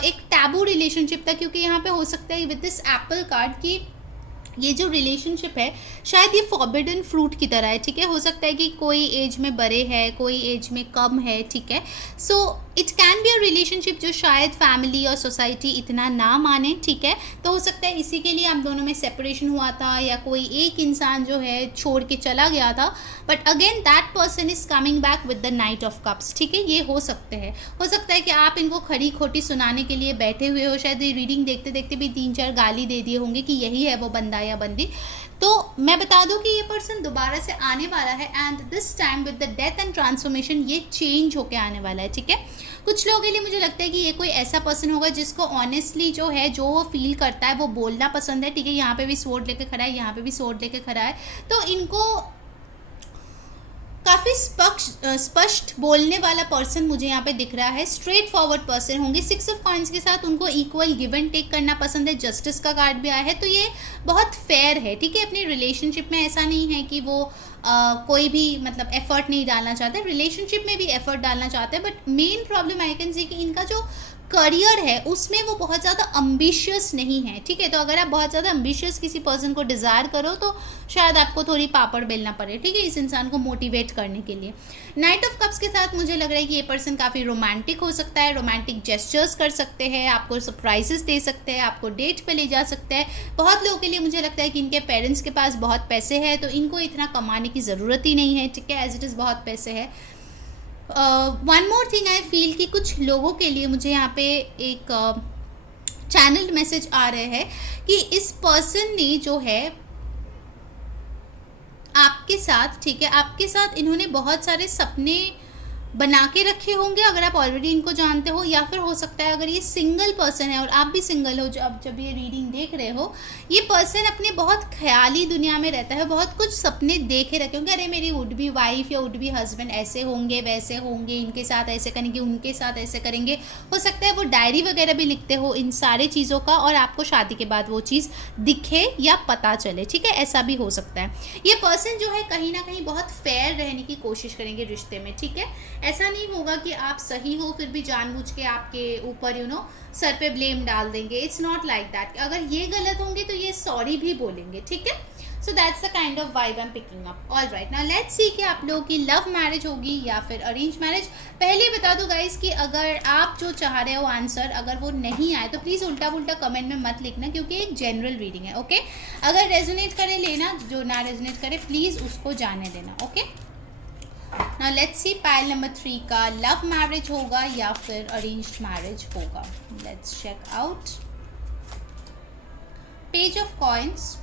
एक टैबू रिलेशनशिप था, क्योंकि यहाँ पे हो सकता है विद दिस एप्पल कार्ड की ये जो रिलेशनशिप है शायद ये फॉरबिडन फ्रूट की तरह है, ठीक है। हो सकता है कि कोई एज में बड़े है, कोई एज में कम है, ठीक है। So it can be a relationship जो शायद फैमिली और सोसाइटी इतना ना माने, ठीक है। तो हो सकता है इसी के लिए आप दोनों में सेपरेशन हुआ था, या कोई एक इंसान जो है छोड़ के चला गया था, but again that person is coming back with the night of cups, ठीक है। ये हो सकते हैं, हो सकता है कि आप इनको खरी खोटी सुनाने के लिए बैठे हुए हो, शायद ये रीडिंग देखते देखते भी 3-4 गाली दे दिए होंगे कि यही है वो बंदा या बंदी। तो मैं बता दूं कि ये पर्सन दोबारा से आने वाला है, and this time with the death and transformation ये चेंज होके आने वाला है, ठीक है। कुछ लोगों के लिए मुझे लगता है कि ये कोई ऐसा पर्सन होगा जिसको ऑनेस्टली जो है, जो वो फील करता है वो बोलना पसंद है, ठीक है। यहाँ पे भी स्वॉर्ड लेके खड़ा है, यहाँ पे भी स्वॉर्ड लेके खड़ा है। तो इनको, काफ़ी स्पष्ट बोलने वाला पर्सन मुझे यहाँ पे दिख रहा है, स्ट्रेट फॉरवर्ड पर्सन होंगे। 6 ऑफ कॉइंस के साथ उनको इक्वल गिव एंड टेक करना पसंद है, जस्टिस का कार्ड भी आया है, तो ये बहुत फेयर है, ठीक है। अपनी रिलेशनशिप में ऐसा नहीं है कि वो कोई भी मतलब एफर्ट नहीं डालना चाहते, रिलेशनशिप में भी एफर्ट डालना चाहते हैं, but main problem I can सी कि इनका जो करियर है उसमें वो बहुत ज़्यादा अम्बिशियस नहीं है, ठीक है। तो अगर आप बहुत ज़्यादा अम्बिशियस किसी पर्सन को डिज़ायर करो तो शायद आपको थोड़ी पापड़ बेलना पड़े, ठीक है, इस इंसान को मोटिवेट करने के लिए। नाइट ऑफ कप्स के साथ मुझे लग रहा है कि ये पर्सन काफ़ी रोमांटिक हो सकता है, रोमांटिक जेस्चर्स कर सकते हैं, आपको सरप्राइजेस दे सकते हैं, आपको डेट पे ले जा सकते हैं। बहुत लोगों के लिए मुझे लगता है कि इनके पेरेंट्स के पास बहुत पैसे हैं, तो इनको इतना कमाने की ज़रूरत ही नहीं है, ठीक है, एज इट इज़ बहुत पैसे है। One more thing I feel कि कुछ लोगों के लिए मुझे यहाँ पे एक चैनल मैसेज आ रहे हैं कि इस पर्सन ने जो है आपके साथ, ठीक है, आपके साथ इन्होंने बहुत सारे सपने बना के रखे होंगे, अगर आप ऑलरेडी इनको जानते हो, या फिर हो सकता है अगर ये सिंगल पर्सन है और आप भी सिंगल हो जब ये रीडिंग देख रहे हो, ये पर्सन अपने बहुत ख्याली दुनिया में रहता है, बहुत कुछ सपने देखे रखे होंगे, अरे मेरी वुड बी वाइफ या वुड बी हस्बैंड ऐसे होंगे वैसे होंगे, इनके साथ ऐसे करेंगे, उनके साथ ऐसे करेंगे। हो सकता है वो डायरी वगैरह भी लिखते हो इन सारे चीज़ों का, और आपको शादी के बाद वो चीज़ दिखे या पता चले, ठीक है, ऐसा भी हो सकता है। ये पर्सन जो है कहीं ना कहीं बहुत फेयर रहने की कोशिश करेंगे रिश्ते में, ठीक है। ऐसा नहीं होगा कि आप सही हो फिर भी जानबूझ के आपके ऊपर सर पे ब्लेम डाल देंगे, इट्स नॉट लाइक दैट। अगर ये गलत होंगे तो ये सॉरी भी बोलेंगे, ठीक है। So that's the kind of vibe I am picking up. All right, now let's सी कि आप लोगों की लव मैरिज होगी या फिर अरेंज मैरिज। पहले बता दो गाइस कि अगर आप जो चाह रहे हो आंसर अगर वो नहीं आए तो प्लीज़ उल्टा पुल्टा कमेंट में मत लिखना, क्योंकि एक जनरल रीडिंग है, ओके। अगर रेजोनेट करे लेना, जो ना रेजोनेट करे प्लीज़ उसको जाने देना, okay. Now let's see pile number 3 का लव मैरिज होगा या फिर अरेंज्ड मैरिज होगा। Let's check out. Page of coins,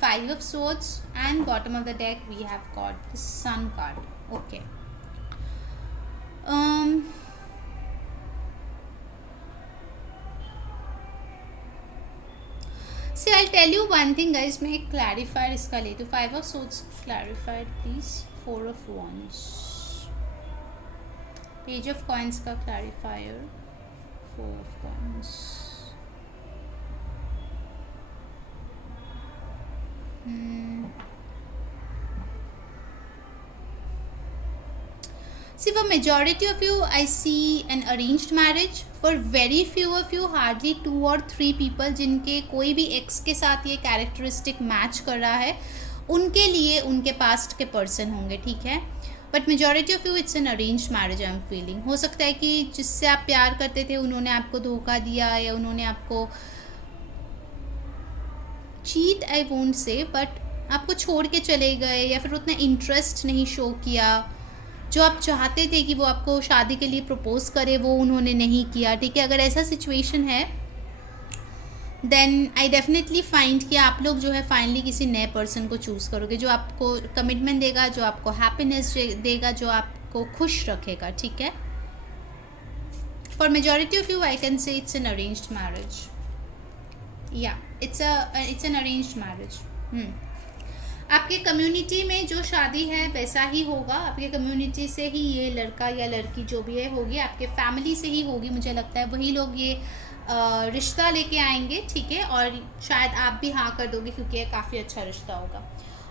5 of swords, and bottom of the deck we have got the sun card, okay. See, I'll tell you one thing guys, मैं एक clarifier इसका लेती हूँ। 5 of swords clarified please, 4 of wands, page of coins का clarifier, 4 of coins, See, for majority of you, I see an arranged marriage. For very few of you, hardly 2 or 3 people जिनके कोई भी x के साथ ये characteristic match कर रहा है, उनके लिए उनके पास्ट के पर्सन होंगे, ठीक है। But majority of you it's an arranged marriage I am feeling. हो सकता है कि जिससे आप प्यार करते थे उन्होंने आपको धोखा दिया, या उन्होंने आपको cheat I won't say, but आपको छोड़ के चले गए, या फिर उतना इंटरेस्ट नहीं शो किया। जो आप चाहते थे कि वो आपको शादी के लिए प्रपोज करे वो उन्होंने नहीं किया, ठीक है। अगर ऐसा सिचुएशन है देन आई डेफिनेटली फाइंड कि आप लोग जो है फाइनली किसी नए पर्सन को चूज़ करोगे, जो आपको कमिटमेंट देगा, जो आपको हैप्पीनेस देगा, जो आपको खुश रखेगा, ठीक है। For majority of you I can say it's an arranged marriage, या इट्स एन अरेंज्ड मैरिज। आपके कम्युनिटी में जो शादी है वैसा ही होगा, आपके कम्युनिटी से ही ये लड़का या लड़की जो भी है होगी, आपके फैमिली से ही होगी, मुझे लगता है वही लोग ये रिश्ता लेके आएंगे, ठीक है। और शायद आप भी हाँ कर दोगे क्योंकि ये काफ़ी अच्छा रिश्ता होगा।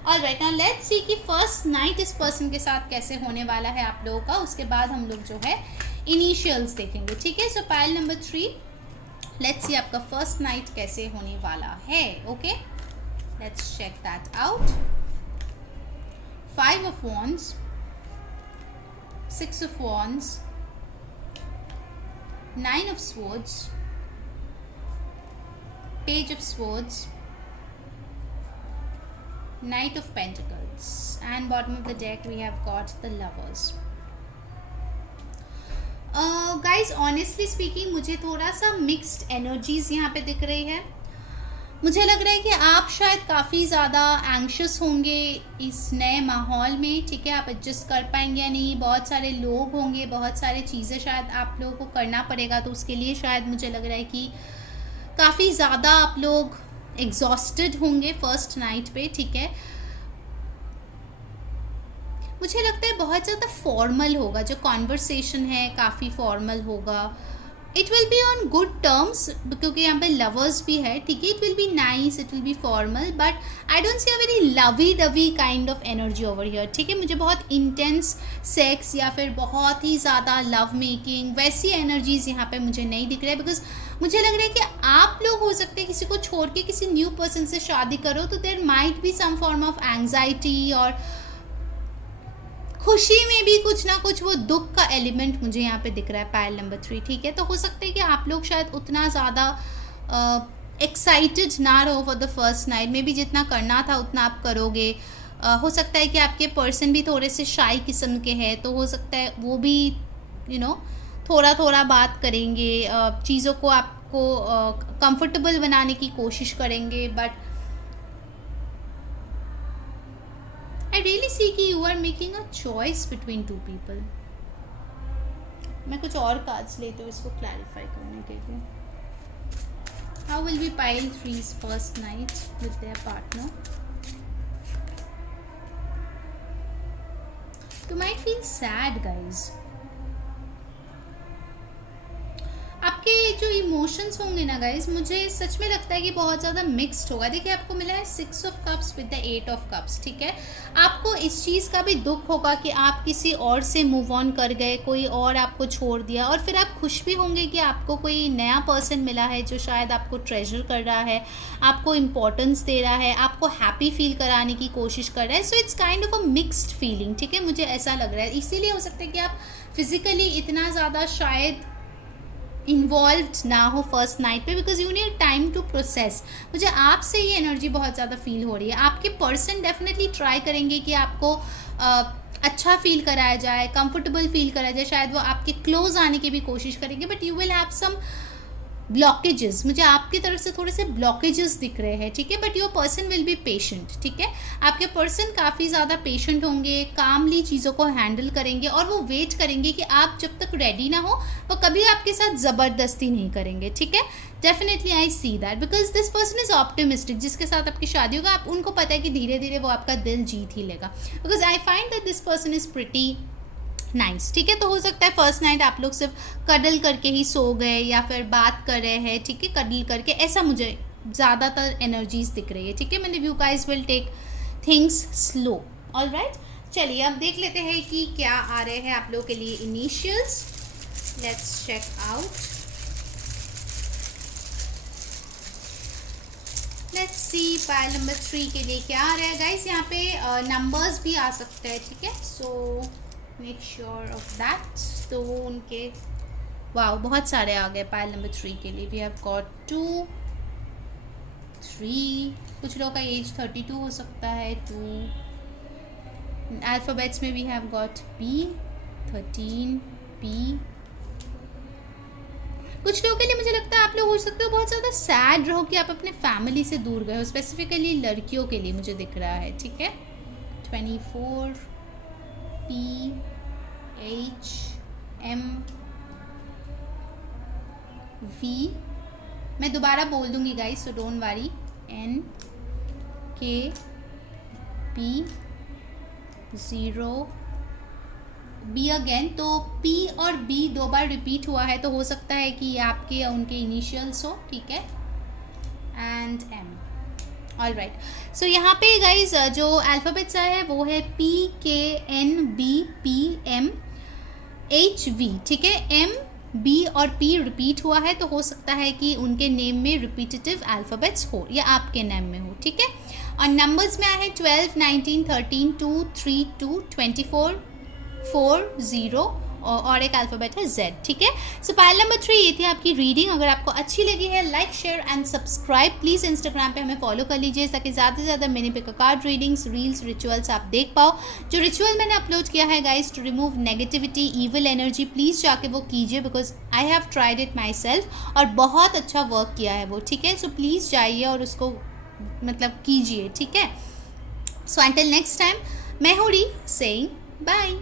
ऑल राइट, नाउ लेट्स सी कि फर्स्ट नाइट इस पर्सन के साथ कैसे होने वाला है आप लोगों का, उसके बाद हम लोग जो है इनिशियल्स देखेंगे, ठीक है। सो पाइल नंबर 3, लेट्स सी आपका फर्स्ट नाइट कैसे होने वाला है, okay. Let's check that out. 5 of wands, 6 of wands, 9 of swords, page of swords, knight of pentacles, and bottom of the deck we have got the lovers. Guys, honestly speaking मुझे थोड़ा सा mixed energies यहाँ पे दिख रही है। मुझे लग रहा है कि आप शायद काफ़ी ज़्यादा एंग्शियस होंगे इस नए माहौल में, ठीक है। आप एडजस्ट कर पाएंगे या नहीं, बहुत सारे लोग होंगे, बहुत सारे चीज़ें शायद आप लोगों को करना पड़ेगा, तो उसके लिए शायद मुझे लग रहा है कि काफ़ी ज़्यादा आप लोग एग्जॉस्टेड होंगे फर्स्ट नाइट पे, ठीक है। मुझे लगता है बहुत ज़्यादा फॉर्मल होगा, जो कॉन्वर्सेशन है काफ़ी फॉर्मल होगा। It will be on good terms, क्योंकि यहाँ पे लवर्स भी है, ठीक है। It will be nice, it will be formal, but I don't see a very Lavi dovey kind of energy over here, ठीक है। मुझे बहुत इंटेंस सेक्स या फिर बहुत ही ज़्यादा लव मेकिंग वैसी एनर्जीज यहाँ पे मुझे नहीं दिख रहा है, बिकॉज मुझे लग रहा है कि आप लोग हो सकते हैं किसी को छोड़ के किसी न्यू पर्सन से शादी करो, तो there might be some form of anxiety, और खुशी में भी कुछ ना कुछ वो दुख का एलिमेंट मुझे यहाँ पे दिख रहा है, पाइल नंबर 3, ठीक है। तो हो सकता है कि आप लोग शायद उतना ज़्यादा एक्साइटेड ना रहो for the first night, may be जितना करना था उतना आप करोगे। हो सकता है कि आपके पर्सन भी थोड़े से शाई किस्म के हैं, तो हो सकता है वो भी थोड़ा थोड़ा बात करेंगे, चीज़ों को आपको कंफर्टेबल बनाने की कोशिश करेंगे, बट I really see कि you are making a choice between two people. मैं कुछ और कार्ड्स लेती हूँ इसको क्लैरिफाई करने के लिए। How will be pile 3's first night with their partner? You might feel sad, guys. आपके जो इमोशंस होंगे ना गाइज, मुझे सच में लगता है कि बहुत ज़्यादा मिक्स्ड होगा। देखिए आपको मिला है 6 of cups with the 8 of cups, ठीक है। आपको इस चीज़ का भी दुख होगा कि आप किसी और से मूव ऑन कर गए, कोई और आपको छोड़ दिया, और फिर आप खुश भी होंगे कि आपको कोई नया पर्सन मिला है जो शायद आपको ट्रेजर कर रहा है, आपको इम्पोर्टेंस दे रहा है, आपको हैप्पी फील कराने की कोशिश कर रहा है। So it's kind of a mixed feeling, ठीक है। मुझे ऐसा लग रहा है, इसीलिए हो सकता है कि आप फिजिकली इतना ज़्यादा शायद इन्वॉल्व्ड ना हो फर्स्ट नाइट पे, because you need time to process. मुझे आपसे ये एनर्जी बहुत ज़्यादा फील हो रही है। आपके पर्सन डेफिनेटली ट्राई करेंगे कि आपको अच्छा फील कराया जाए, कंफर्टेबल फील कराया जाए, शायद वो आपके क्लोज आने की भी कोशिश करेंगे, but you will have some blockages. मुझे आपकी तरफ से थोड़े से ब्लॉकेजेस दिख रहे हैं, ठीक है, but your person will be patient, ठीक है। आपके पर्सन काफ़ी ज़्यादा पेशेंट होंगे, कामली चीज़ों को हैंडल करेंगे, और वो वेट करेंगे कि आप जब तक रेडी ना हो वो कभी आपके साथ ज़बरदस्ती नहीं करेंगे, ठीक है। Definitely I see that, because this person is optimistic. जिसके साथ आपकी शादी होगा, आप उनको पता है कि धीरे धीरे वो आपका दिल जीत ही लेगा, because I find that this person is pretty nice, ठीक है। तो हो सकता है फर्स्ट नाइट आप लोग सिर्फ कडल करके ही सो गए, या फिर बात कर रहे हैं, ठीक है, कडल करके, ऐसा मुझे ज़्यादातर एनर्जीज दिख रही है, ठीक है। मैंने you guys will take things slow, alright. चलिए अब देख लेते हैं कि क्या आ रहे हैं आप लोगों के लिए initials. Let's check out, let's see pile number 3 के लिए क्या आ रहा है गाइस। यहाँ पे नंबर्स भी आ सकते हैं, ठीक है, so make sure of that. तो उनके वाओ बहुत सारे आ गए पाइल नंबर 3 के लिए। वी हैव गॉट 2, 3, कुछ लोगों का एज 32 हो सकता है, 2 अल्फ़ाबेट्स में we have got P 13 P। कुछ लोगों के लिए मुझे लगता है आप लोग हो सकते हो बहुत ज़्यादा सैड रहो कि आप अपने फैमिली से दूर गए हो, स्पेसिफिकली लड़कियों के लिए मुझे दिख रहा है, ठीक है। 24 P H M V, मैं दोबारा बोल दूंगी guys, so don't worry. N K P 0 B again. तो P और B 2 बार रिपीट हुआ है, तो हो सकता है कि आपके या उनके इनिशियल्स हो, ठीक है, एंड M, ऑल राइट। सो यहाँ पे गाइज जो अल्फ़ाबेट्स आया है वो है P K N B P M H V, ठीक है। M B और P रिपीट हुआ है, तो हो सकता है कि उनके नेम में रिपीटेटिव अल्फ़ाबेट्स हो या आपके नेम में हो, ठीक है। और नंबर्स में आया है 12 19 13 2 3 2 24 4 0 और एक अल्फ़ाबेट है Z, ठीक है। सो पाइल नंबर 3 ये थी आपकी रीडिंग। अगर आपको अच्छी लगी है, like share and subscribe please. Instagram पे हमें फॉलो कर लीजिए ताकि ज़्यादा से ज़्यादा mini pick card readings, reels, rituals आप देख पाओ। जो रिचुअल मैंने अपलोड किया है guys to remove negativity, evil energy, please जाके वो कीजिए, because I have tried it myself और बहुत अच्छा वर्क किया है वो, ठीक है। सो प्लीज़ जाइए और उसको मतलब कीजिए, ठीक है। सो अंटिल नेक्स्ट टाइम, मैं हूँ री सेइंग बाय।